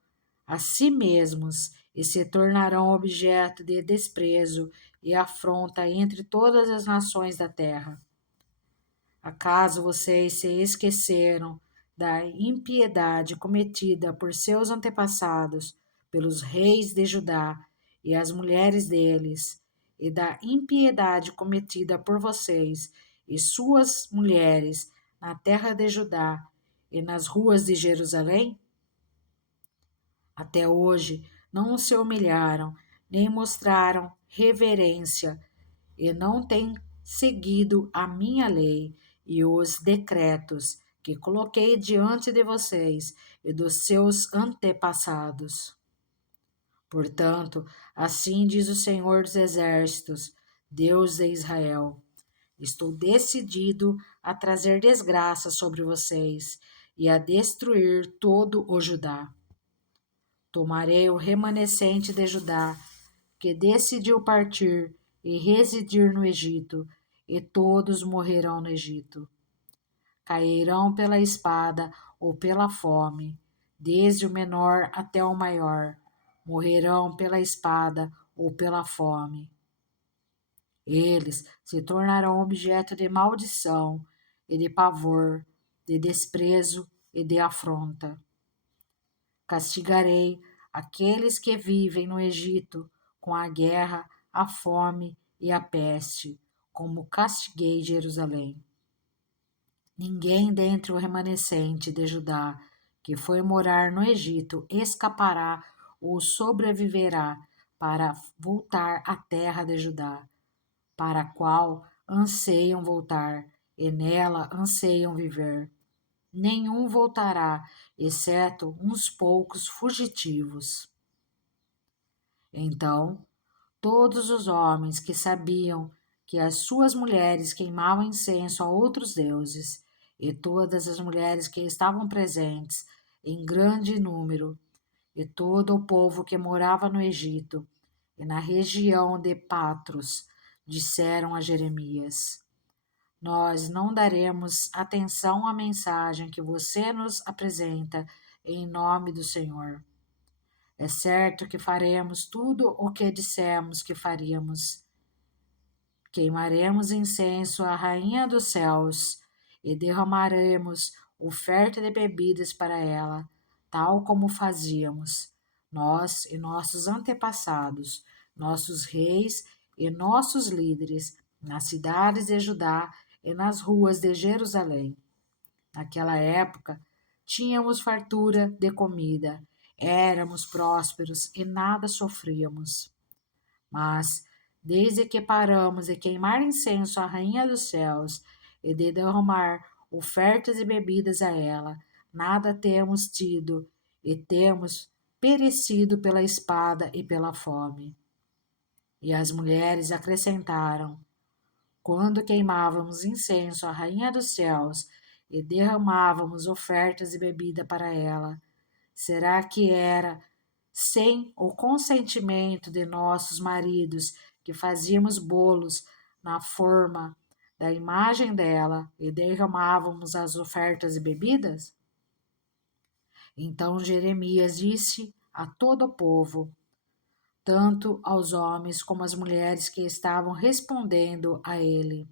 a si mesmos e se tornarão objeto de desprezo e afronta entre todas as nações da terra. Acaso vocês se esqueceram da impiedade cometida por seus antepassados, pelos reis de Judá e as mulheres deles, e da impiedade cometida por vocês e suas mulheres na terra de Judá e nas ruas de Jerusalém? Até hoje não se humilharam, nem mostraram reverência, e não têm seguido a minha lei e os decretos que coloquei diante de vocês e dos seus antepassados. Portanto, assim diz o Senhor dos Exércitos, Deus de Israel: estou decidido a trazer desgraça sobre vocês e a destruir todo o Judá. Tomarei o remanescente de Judá, que decidiu partir e residir no Egito, e todos morrerão no Egito. Cairão pela espada ou pela fome, desde o menor até o maior, morrerão pela espada ou pela fome. Eles se tornarão objeto de maldição e de pavor, de desprezo e de afronta. Castigarei aqueles que vivem no Egito com a guerra, a fome e a peste, como castiguei Jerusalém. Ninguém dentre o remanescente de Judá que foi morar no Egito escapará ou sobreviverá para voltar à terra de Judá, para a qual anseiam voltar, e nela anseiam viver. Nenhum voltará, exceto uns poucos fugitivos. Então, todos os homens que sabiam que as suas mulheres queimavam incenso a outros deuses, e todas as mulheres que estavam presentes em grande número, e todo o povo que morava no Egito e na região de Patros, disseram a Jeremias: nós não daremos atenção à mensagem que você nos apresenta em nome do Senhor. É certo que faremos tudo o que dissemos que faríamos. Queimaremos incenso à Rainha dos Céus e derramaremos oferta de bebidas para ela, tal como fazíamos, nós e nossos antepassados, nossos reis e nossos líderes, nas cidades de Judá e nas ruas de Jerusalém. Naquela época, tínhamos fartura de comida, éramos prósperos e nada sofríamos. Mas, desde que paramos de queimar incenso à Rainha dos Céus e de derramar ofertas e bebidas a ela, nada temos tido e temos perecido pela espada e pela fome. E as mulheres acrescentaram: quando queimávamos incenso à Rainha dos Céus e derramávamos ofertas e bebida para ela, será que era sem o consentimento de nossos maridos que fazíamos bolos na forma da imagem dela e derramávamos as ofertas e bebidas? Então Jeremias disse a todo o povo, tanto aos homens como às mulheres que estavam respondendo a ele: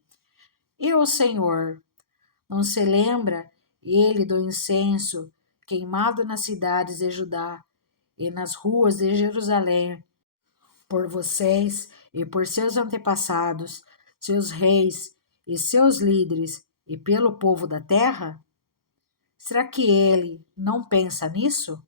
e o Senhor não se lembra ele do incenso queimado nas cidades de Judá e nas ruas de Jerusalém por vocês e por seus antepassados, seus reis e seus líderes e pelo povo da terra? Será que ele não pensa nisso?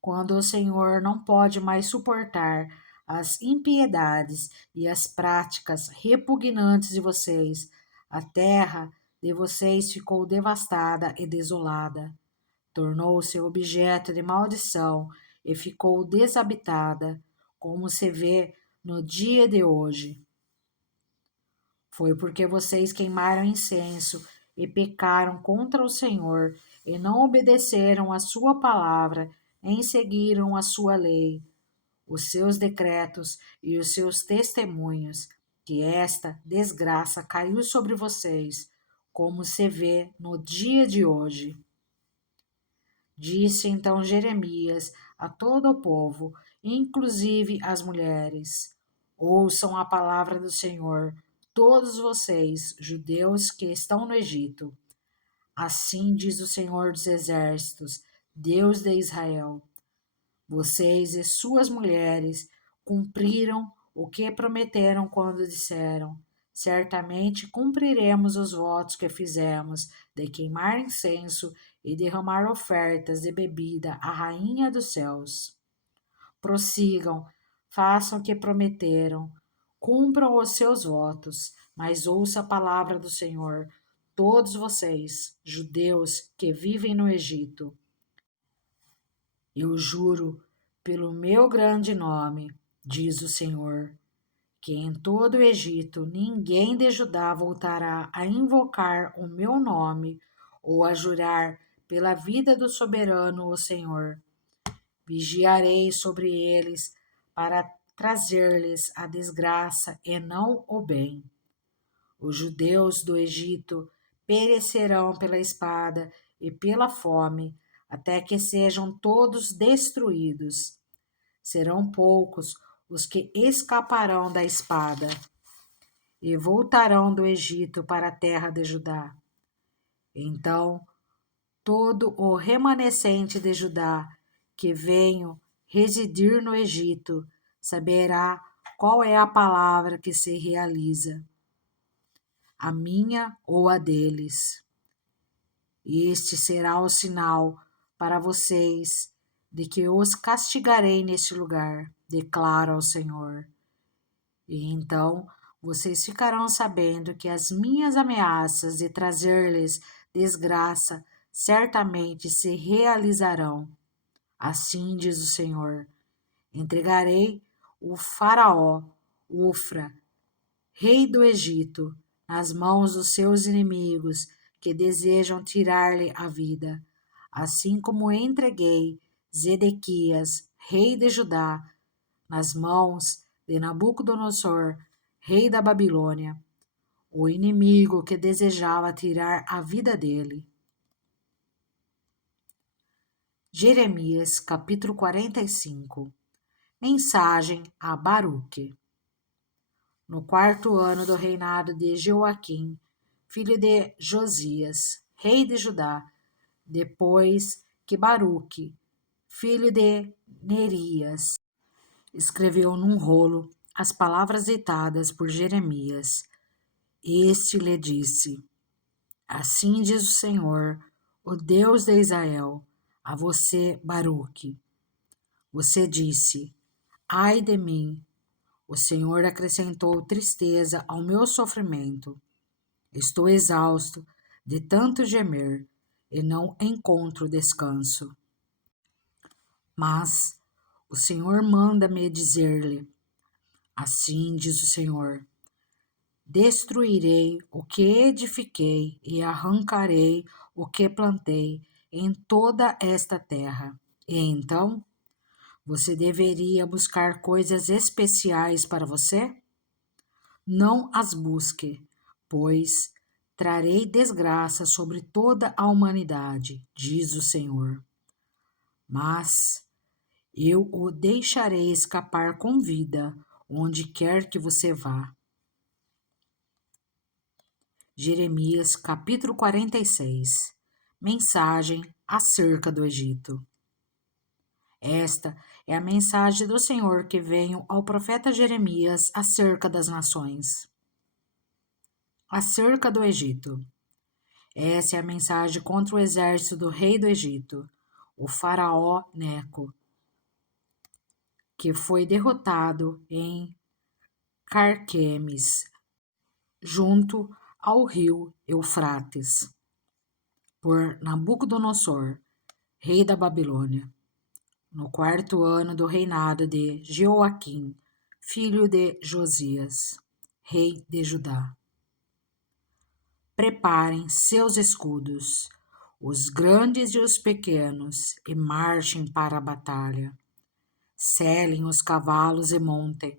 Quando o Senhor não pode mais suportar as impiedades e as práticas repugnantes de vocês, a terra de vocês ficou devastada e desolada. Tornou-se objeto de maldição e ficou desabitada, como se vê no dia de hoje. Foi porque vocês queimaram incenso e pecaram contra o Senhor e não obedeceram à sua palavra, nem seguiram a sua lei, os seus decretos e os seus testemunhos, que esta desgraça caiu sobre vocês, como se vê no dia de hoje. Disse então Jeremias a todo o povo, inclusive as mulheres: ouçam a palavra do Senhor, todos vocês, judeus que estão no Egito. Assim diz o Senhor dos Exércitos, Deus de Israel: vocês e suas mulheres cumpriram o que prometeram quando disseram: certamente cumpriremos os votos que fizemos de queimar incenso e derramar ofertas de bebida à Rainha dos Céus. Prossigam, façam o que prometeram, cumpram os seus votos, mas ouça a palavra do Senhor, todos vocês, judeus que vivem no Egito. Eu juro pelo meu grande nome, diz o Senhor, que em todo o Egito ninguém de Judá voltará a invocar o meu nome ou a jurar pela vida do soberano, o Senhor. Vigiarei sobre eles para trazer-lhes a desgraça e não o bem. Os judeus do Egito perecerão pela espada e pela fome, até que sejam todos destruídos. Serão poucos os que escaparão da espada e voltarão do Egito para a terra de Judá. Então, todo o remanescente de Judá que venho residir no Egito saberá qual é a palavra que se realiza, a minha ou a deles. E este será o sinal para vocês de que os castigarei neste lugar, declara o Senhor. E então vocês ficarão sabendo que as minhas ameaças de trazer-lhes desgraça certamente se realizarão. Assim diz o Senhor: entregarei o faraó, Ofra, rei do Egito, nas mãos dos seus inimigos que desejam tirar-lhe a vida, assim como entreguei Zedequias, rei de Judá, nas mãos de Nabucodonosor, rei da Babilônia, o inimigo que desejava tirar a vida dele. Jeremias, capítulo 45. Mensagem a Baruque. No quarto ano do reinado de Joaquim, filho de Josias, rei de Judá, depois que Baruque, filho de Nerias, escreveu num rolo as palavras ditadas por Jeremias, este lhe disse: assim diz o Senhor, o Deus de Israel, a você, Baruque. Você disse: ai de mim, o Senhor acrescentou tristeza ao meu sofrimento. Estou exausto de tanto gemer e não encontro descanso. Mas o Senhor manda-me dizer-lhe: assim diz o Senhor: destruirei o que edifiquei e arrancarei o que plantei em toda esta terra. E então, você deveria buscar coisas especiais para você? Não as busque, pois trarei desgraça sobre toda a humanidade, diz o Senhor. Mas eu o deixarei escapar com vida, onde quer que você vá. Jeremias, capítulo 46. Mensagem acerca do Egito. Esta é a mensagem do Senhor que veio ao profeta Jeremias acerca das nações. Acerca do Egito. Essa é a mensagem contra o exército do rei do Egito, o faraó Neco, que foi derrotado em Carquemes, junto ao rio Eufrates, por Nabucodonosor, rei da Babilônia. no 4º ano do reinado de Jeoaquim, filho de Josias, rei de Judá. Preparem seus escudos, os grandes e os pequenos, e marchem para a batalha. Selem os cavalos e montem.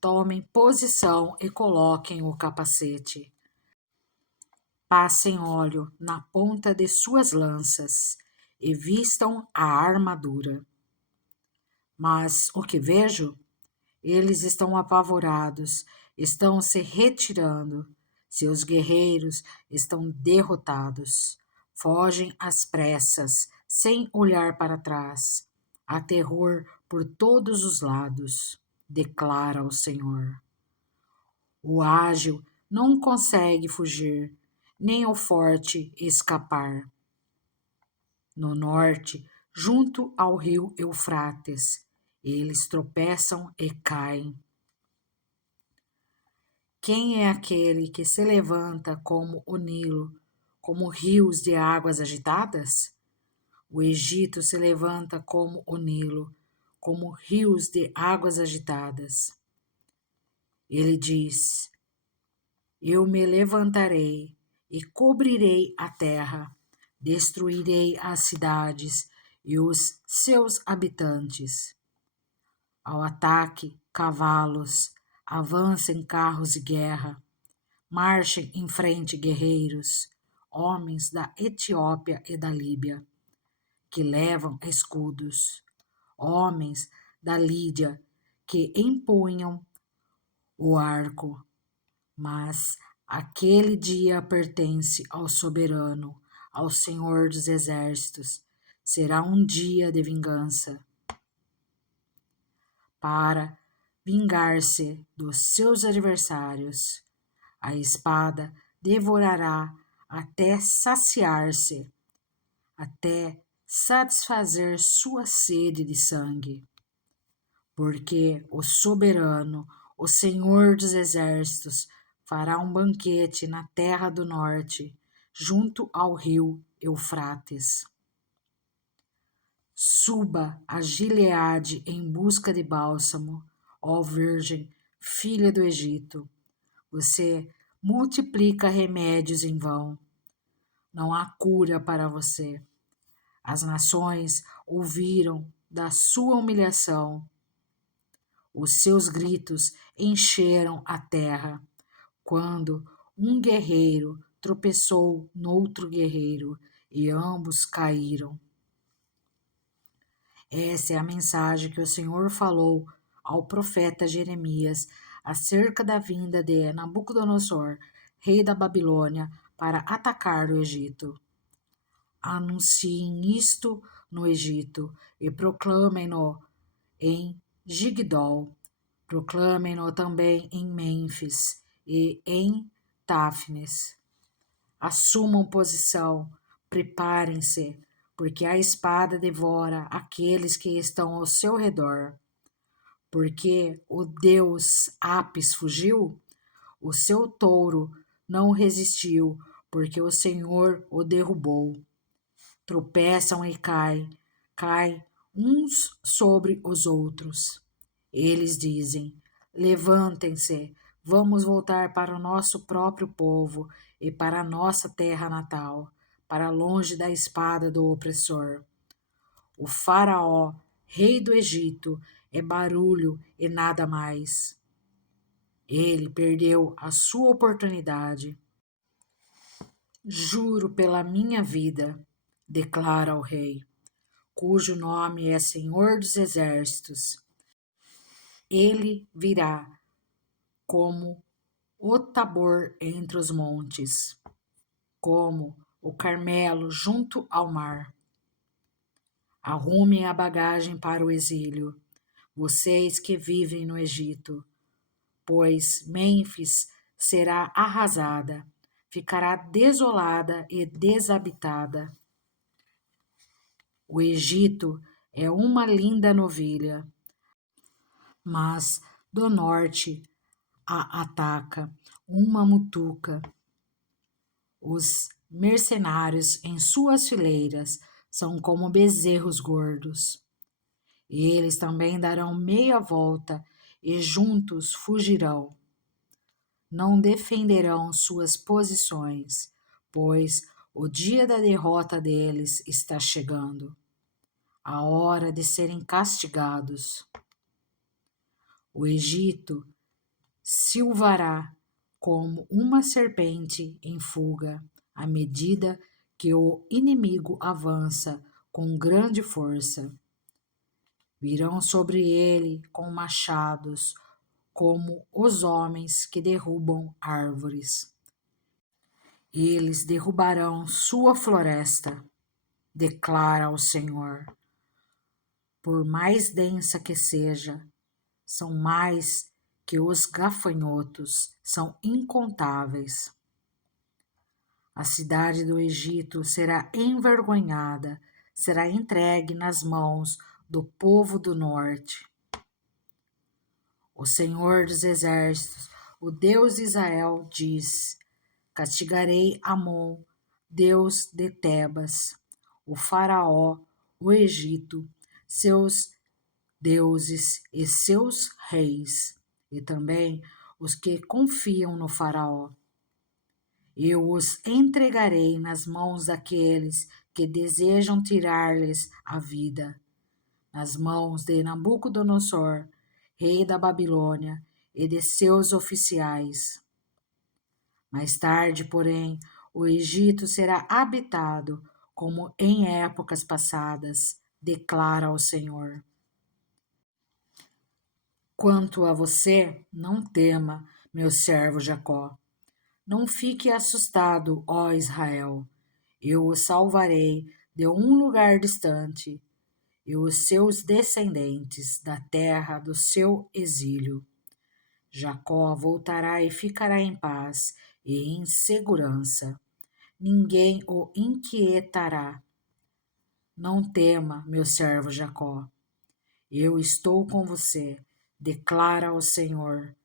Tomem posição e coloquem o capacete. Passem óleo na ponta de suas lanças e vistam a armadura. Mas o que vejo? Eles estão apavorados, estão se retirando. Seus guerreiros estão derrotados. Fogem às pressas, sem olhar para trás. Há terror por todos os lados, declara o Senhor. O ágil não consegue fugir, nem o forte escapar. No norte, junto ao rio Eufrates, eles tropeçam e caem. Quem é aquele que se levanta como o Nilo, como rios de águas agitadas? O Egito se levanta como o Nilo, como rios de águas agitadas. Ele diz: Eu me levantarei e cobrirei a terra, destruirei as cidades e os seus habitantes. Ao ataque, cavalos, avancem carros de guerra, marchem em frente guerreiros, homens da Etiópia e da Líbia, que levam escudos, homens da Lídia, que empunham o arco. Mas aquele dia pertence ao soberano, ao Senhor dos exércitos. Será um dia de vingança para vingar-se dos seus adversários. A espada devorará até saciar-se, até satisfazer sua sede de sangue. Porque o soberano, o Senhor dos exércitos, fará um banquete na terra do norte, junto ao rio Eufrates. Suba a Gileade em busca de bálsamo, ó Virgem, filha do Egito. Você multiplica remédios em vão. Não há cura para você. As nações ouviram da sua humilhação. Os seus gritos encheram a terra, quando um guerreiro tropeçou noutro guerreiro e ambos caíram. Essa é a mensagem que o Senhor falou ao profeta Jeremias acerca da vinda de Nabucodonosor, rei da Babilônia, para atacar o Egito. Anunciem isto no Egito e proclamem-no em Gigdol. Proclamem-no também em Mênfis e em Táfnis. Assumam posição, preparem-se, porque a espada devora aqueles que estão ao seu redor. Porque o deus Apis fugiu, o seu touro não resistiu, porque o Senhor o derrubou. Tropeçam e caem uns sobre os outros. Eles dizem: Levantem-se, vamos voltar para o nosso próprio povo e para a nossa terra natal, para longe da espada do opressor. O Faraó, rei do Egito, é barulho e nada mais. Ele perdeu a sua oportunidade. Juro pela minha vida, declara o rei, cujo nome é Senhor dos Exércitos. Ele virá como o Tabor entre os montes, como o Carmelo junto ao mar. Arrumem a bagagem para o exílio, vocês que vivem no Egito, pois Mênfis será arrasada, ficará desolada e desabitada. O Egito é uma linda novilha, mas do norte a ataca uma mutuca. Os mercenários em suas fileiras são como bezerros gordos. Eles também darão meia volta e juntos fugirão. Não defenderão suas posições, pois o dia da derrota deles está chegando, a hora de serem castigados. O Egito silvará como uma serpente em fuga, à medida que o inimigo avança com grande força. Virão sobre ele com machados, como os homens que derrubam árvores. Eles derrubarão sua floresta, declara o Senhor. Por mais densa que seja, são mais que os gafanhotos, são incontáveis. A cidade do Egito será envergonhada, será entregue nas mãos do povo do norte. O Senhor dos Exércitos, o Deus de Israel, diz: castigarei Amon, Deus de Tebas, o Faraó, o Egito, seus deuses e seus reis, e também os que confiam no Faraó. Eu os entregarei nas mãos daqueles que desejam tirar-lhes a vida, nas mãos de Nabucodonosor, rei da Babilônia, e de seus oficiais. Mais tarde, porém, o Egito será habitado como em épocas passadas, declara o Senhor. Quanto a você, não tema, meu servo Jacó. Não fique assustado, ó Israel. Eu o salvarei de um lugar distante, e os seus descendentes da terra do seu exílio. Jacó voltará e ficará em paz e em segurança. Ninguém o inquietará. Não tema, meu servo Jacó. Eu estou com você, declara o Senhor.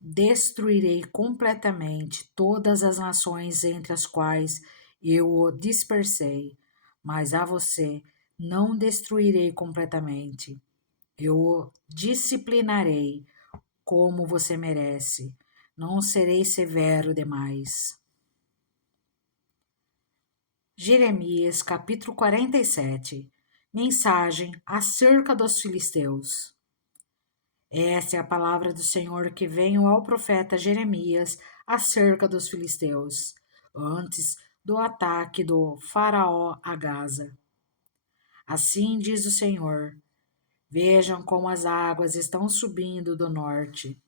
Destruirei completamente todas as nações entre as quais eu o dispersei, mas a você não destruirei completamente. Eu o disciplinarei como você merece. Não serei severo demais. Jeremias capítulo 47. Mensagem acerca dos filisteus. Essa é a palavra do Senhor que veio ao profeta Jeremias acerca dos filisteus, antes do ataque do Faraó a Gaza. Assim diz o Senhor: vejam como as águas estão subindo do norte.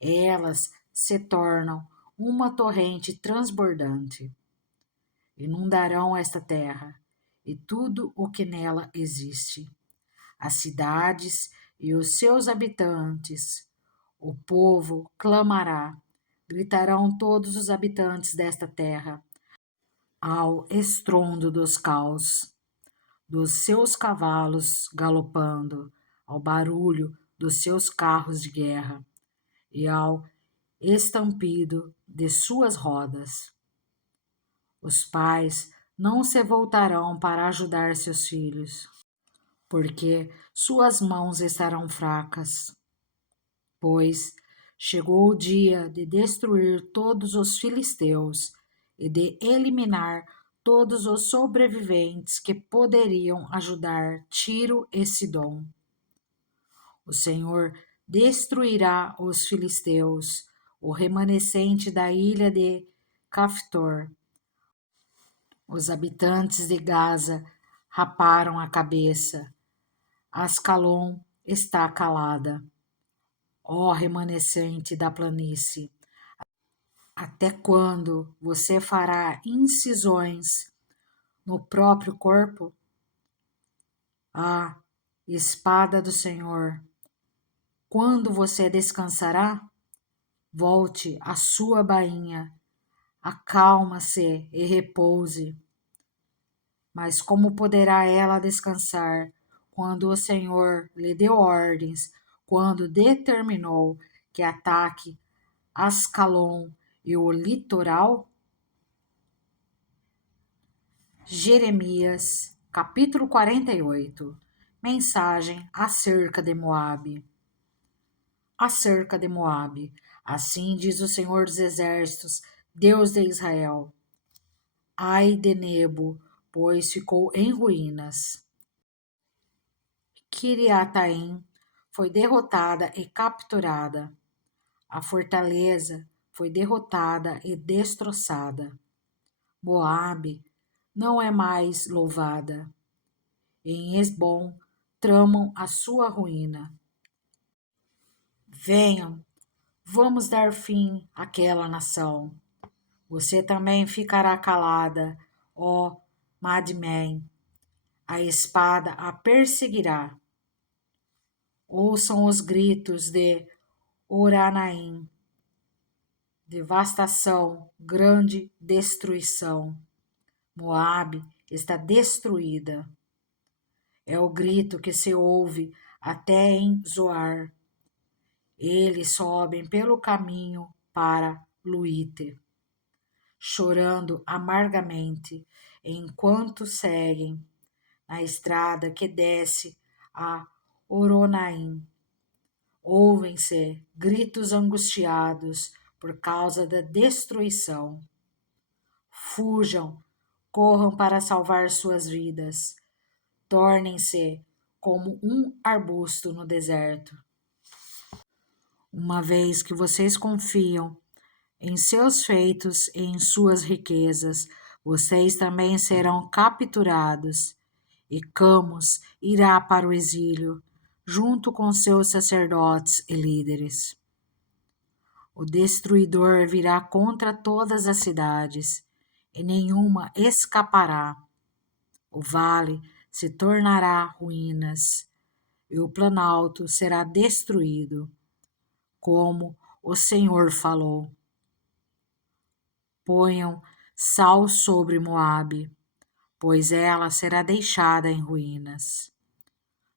Elas se tornam uma torrente transbordante. Inundarão esta terra e tudo o que nela existe, as cidades e os seus habitantes. O povo clamará, gritarão todos os habitantes desta terra, ao estrondo dos caus, dos seus cavalos galopando, ao barulho dos seus carros de guerra e ao estampido de suas rodas. Os pais não se voltarão para ajudar seus filhos, porque suas mãos estarão fracas. Pois chegou o dia de destruir todos os filisteus e de eliminar todos os sobreviventes que poderiam ajudar Tiro e Sidom. O Senhor destruirá os filisteus, o remanescente da ilha de Caftor. Os habitantes de Gaza raparam a cabeça. Ascalon está calada. Ó remanescente da planície, até quando você fará incisões no próprio corpo? Ah, espada do Senhor, quando você descansará? Volte à sua bainha, acalma-se e repouse. Mas como poderá ela descansar quando o Senhor lhe deu ordens, quando determinou que ataque Ascalon e o litoral? Jeremias, capítulo 48. Mensagem acerca de Moabe. Acerca de Moabe. Assim diz o Senhor dos Exércitos, Deus de Israel. Ai de Nebo, pois ficou em ruínas. Kiriataim foi derrotada e capturada. A fortaleza foi derrotada e destroçada. Moabe não é mais louvada. Em Esbom tramam a sua ruína. Venham, vamos dar fim àquela nação. Você também ficará calada, ó Madmen. A espada a perseguirá. Ouçam os gritos de Oranaim. Devastação, grande destruição. Moabe está destruída. É o grito que se ouve até em Zoar. Eles sobem pelo caminho para Luíte, chorando amargamente, enquanto seguem na estrada que desce a Oronaim. Ouvem-se gritos angustiados por causa da destruição. Fujam, corram para salvar suas vidas. Tornem-se como um arbusto no deserto. Uma vez que vocês confiam em seus feitos e em suas riquezas, vocês também serão capturados, e Camos irá para o exílio, junto com seus sacerdotes e líderes. O destruidor virá contra todas as cidades, e nenhuma escapará. O vale se tornará ruínas, e o planalto será destruído, como o Senhor falou. Ponham sal sobre Moabe, pois ela será deixada em ruínas.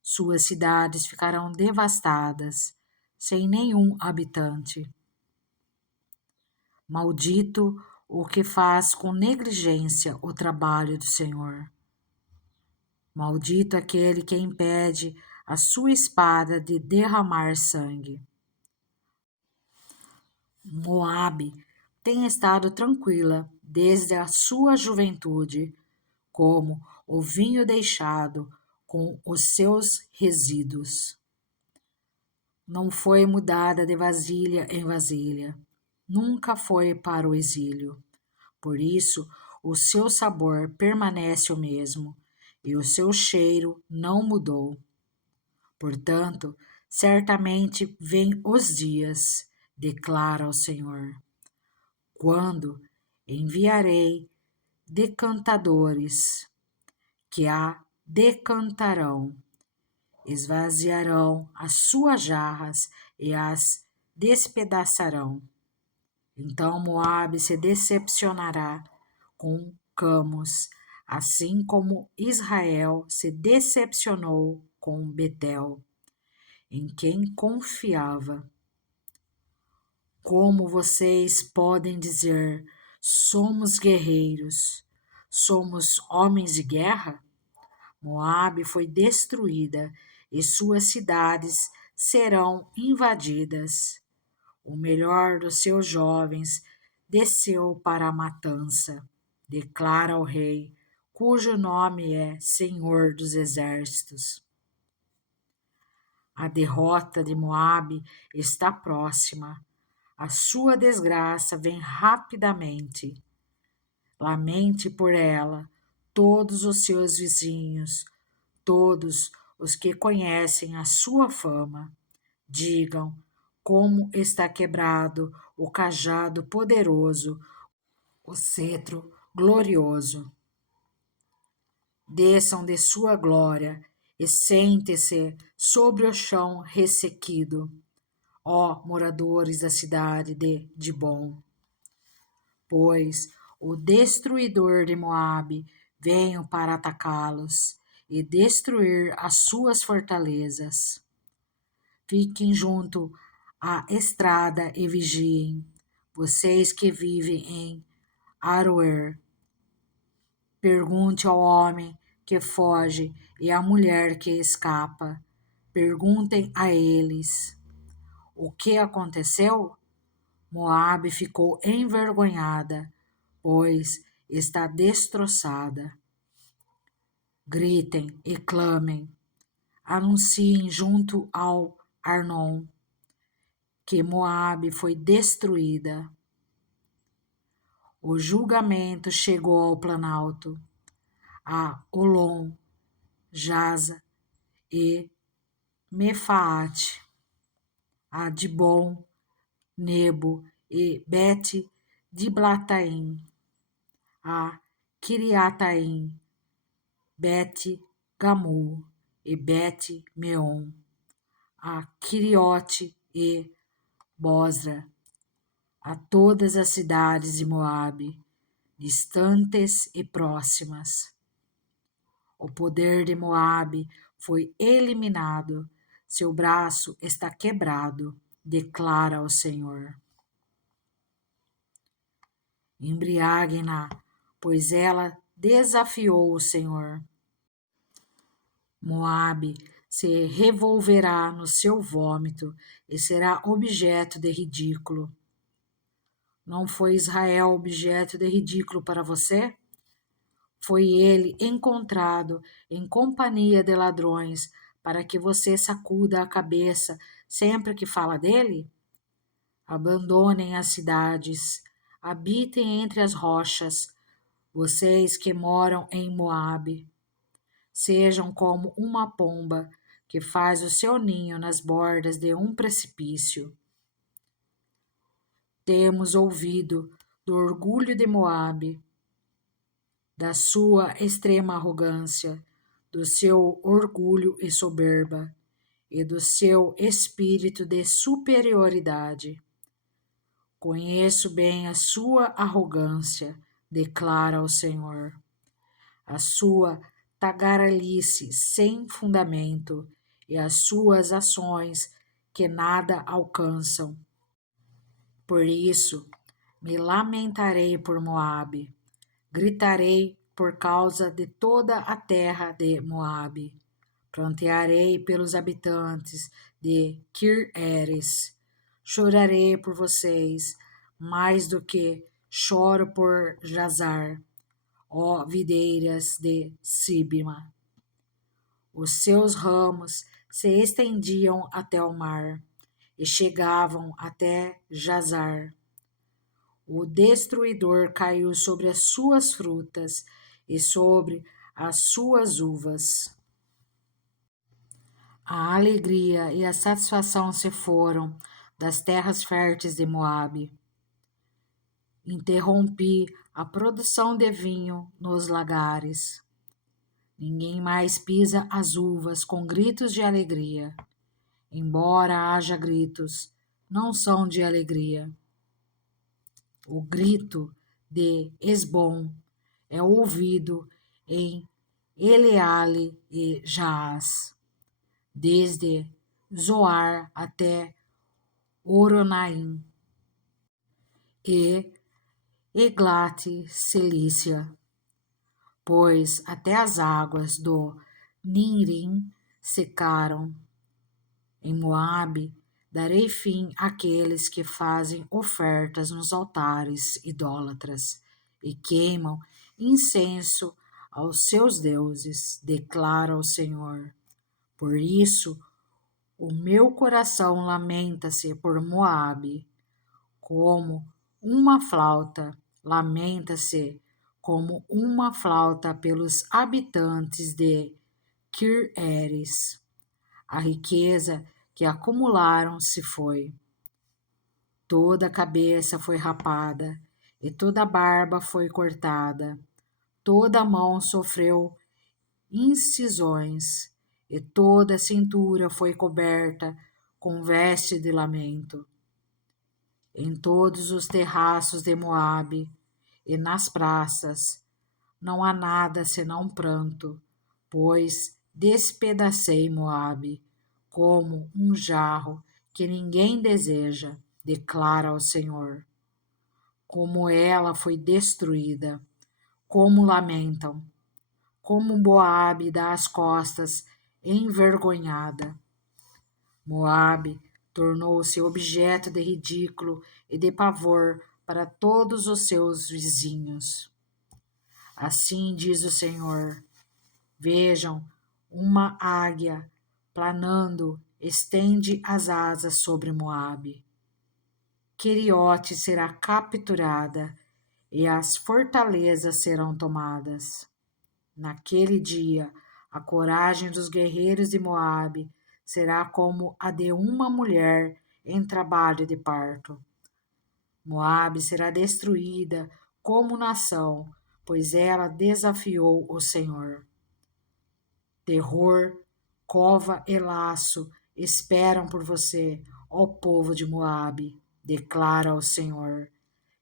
Suas cidades ficarão devastadas, sem nenhum habitante. Maldito o que faz com negligência o trabalho do Senhor. Maldito aquele que impede a sua espada de derramar sangue. Moabe tem estado tranquila desde a sua juventude, como o vinho deixado com os seus resíduos. Não foi mudada de vasilha em vasilha, nunca foi para o exílio. Por isso, o seu sabor permanece o mesmo, e o seu cheiro não mudou. Portanto, certamente vêm os dias, declara o Senhor, quando enviarei decantadores, que a decantarão, esvaziarão as suas jarras e as despedaçarão. Então Moabe se decepcionará com Camos, assim como Israel se decepcionou com Betel, em quem confiava. Como vocês podem dizer, somos guerreiros, somos homens de guerra? Moabe foi destruída e suas cidades serão invadidas. O melhor dos seus jovens desceu para a matança, declara o rei, cujo nome é Senhor dos Exércitos. A derrota de Moabe está próxima. A sua desgraça vem rapidamente. Lamente por ela todos os seus vizinhos, todos os que conhecem a sua fama. Digam como está quebrado o cajado poderoso, o cetro glorioso. Desçam de sua glória e sentem-se sobre o chão ressequido, ó moradores da cidade de Dibom. Pois o destruidor de Moabe veio para atacá-los e destruir as suas fortalezas. Fiquem junto à estrada e vigiem, vocês que vivem em Aroer. Pergunte ao homem que foge e a mulher que escapa. Perguntem a eles: o que aconteceu? Moabe ficou envergonhada, pois está destroçada. Gritem e clamem, anunciem junto ao Arnon que Moabe foi destruída. O julgamento chegou ao planalto, a Olom, Jaza e Mefaate, a Dibon, Nebo e Bet-Diblataim, a Kiriataim, Bet-Gamul e Bet-Meon, a Quiriote e Bosra, a todas as cidades de Moabe, distantes e próximas. O poder de Moabe foi eliminado, seu braço está quebrado, declara o Senhor. Embriaguem-na, pois ela desafiou o Senhor. Moabe se revolverá no seu vômito e será objeto de ridículo. Não foi Israel objeto de ridículo para você? Foi ele encontrado em companhia de ladrões para que você sacuda a cabeça sempre que fala dele? Abandonem as cidades, habitem entre as rochas, vocês que moram em Moabe. Sejam como uma pomba que faz o seu ninho nas bordas de um precipício. Temos ouvido do orgulho de Moabe, da sua extrema arrogância, do seu orgulho e soberba, e do seu espírito de superioridade. Conheço bem a sua arrogância, declara o Senhor, a sua tagarelice sem fundamento e as suas ações que nada alcançam. Por isso, me lamentarei por Moabe, gritarei por causa de toda a terra de Moabe. Prantearei pelos habitantes de Kir-Eres. Chorarei por vocês, mais do que choro por Jazar, ó videiras de Sibma. Os seus ramos se estendiam até o mar e chegavam até Jazar. O destruidor caiu sobre as suas frutas e sobre as suas uvas. A alegria e a satisfação se foram das terras férteis de Moabe. Interrompi a produção de vinho nos lagares. Ninguém mais pisa as uvas com gritos de alegria. Embora haja gritos, não são de alegria. O grito de Esbom é ouvido em Eleale e Jaaz, desde Zoar até Oronaim e Eglate Cilícia, pois até as águas do Ninrim secaram. Em Moabe darei fim àqueles que fazem ofertas nos altares idólatras e queimam incenso aos seus deuses, declara o Senhor. Por isso, o meu coração lamenta-se por Moabe, como uma flauta, lamenta-se como uma flauta pelos habitantes de Kir-Eres. A riqueza que acumularam se foi. Toda a cabeça foi rapada, e toda a barba foi cortada, toda a mão sofreu incisões, e toda a cintura foi coberta com veste de lamento. Em todos os terraços de Moabe e nas praças não há nada senão pranto, pois despedacei Moabe como um jarro que ninguém deseja, declara o Senhor. Como ela foi destruída, como lamentam, como Moabe dá as costas, envergonhada. Moabe tornou-se objeto de ridículo e de pavor para todos os seus vizinhos. Assim diz o Senhor: vejam, uma águia planando estende as asas sobre Moabe. Queriote será capturada e as fortalezas serão tomadas. Naquele dia, a coragem dos guerreiros de Moabe será como a de uma mulher em trabalho de parto. Moabe será destruída como nação, pois ela desafiou o Senhor. Terror, cova e laço esperam por você, ó povo de Moabe, declara o Senhor.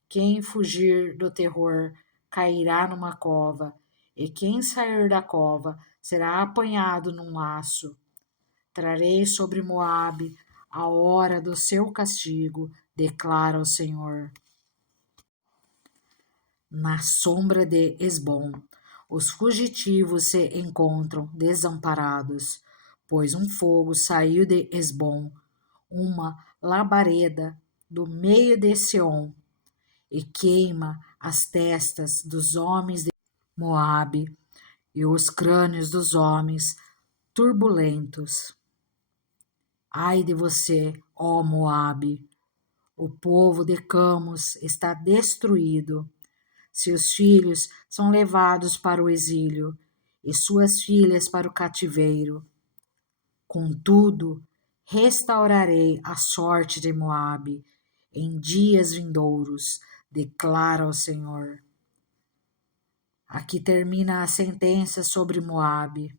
Quem fugir do terror cairá numa cova, e quem sair da cova será apanhado num laço. Trarei sobre Moabe a hora do seu castigo, declara o Senhor. Na sombra de Esbom, os fugitivos se encontram desamparados, pois um fogo saiu de Esbom, uma labareda do meio de Seom, e queima as testas dos homens de Moabe e os crânios dos homens turbulentos. Ai de você, ó Moabe! O povo de Camos está destruído. Seus filhos são levados para o exílio e suas filhas para o cativeiro. Contudo, restaurarei a sorte de Moabe em dias vindouros, declara o Senhor. Aqui termina a sentença sobre Moabe.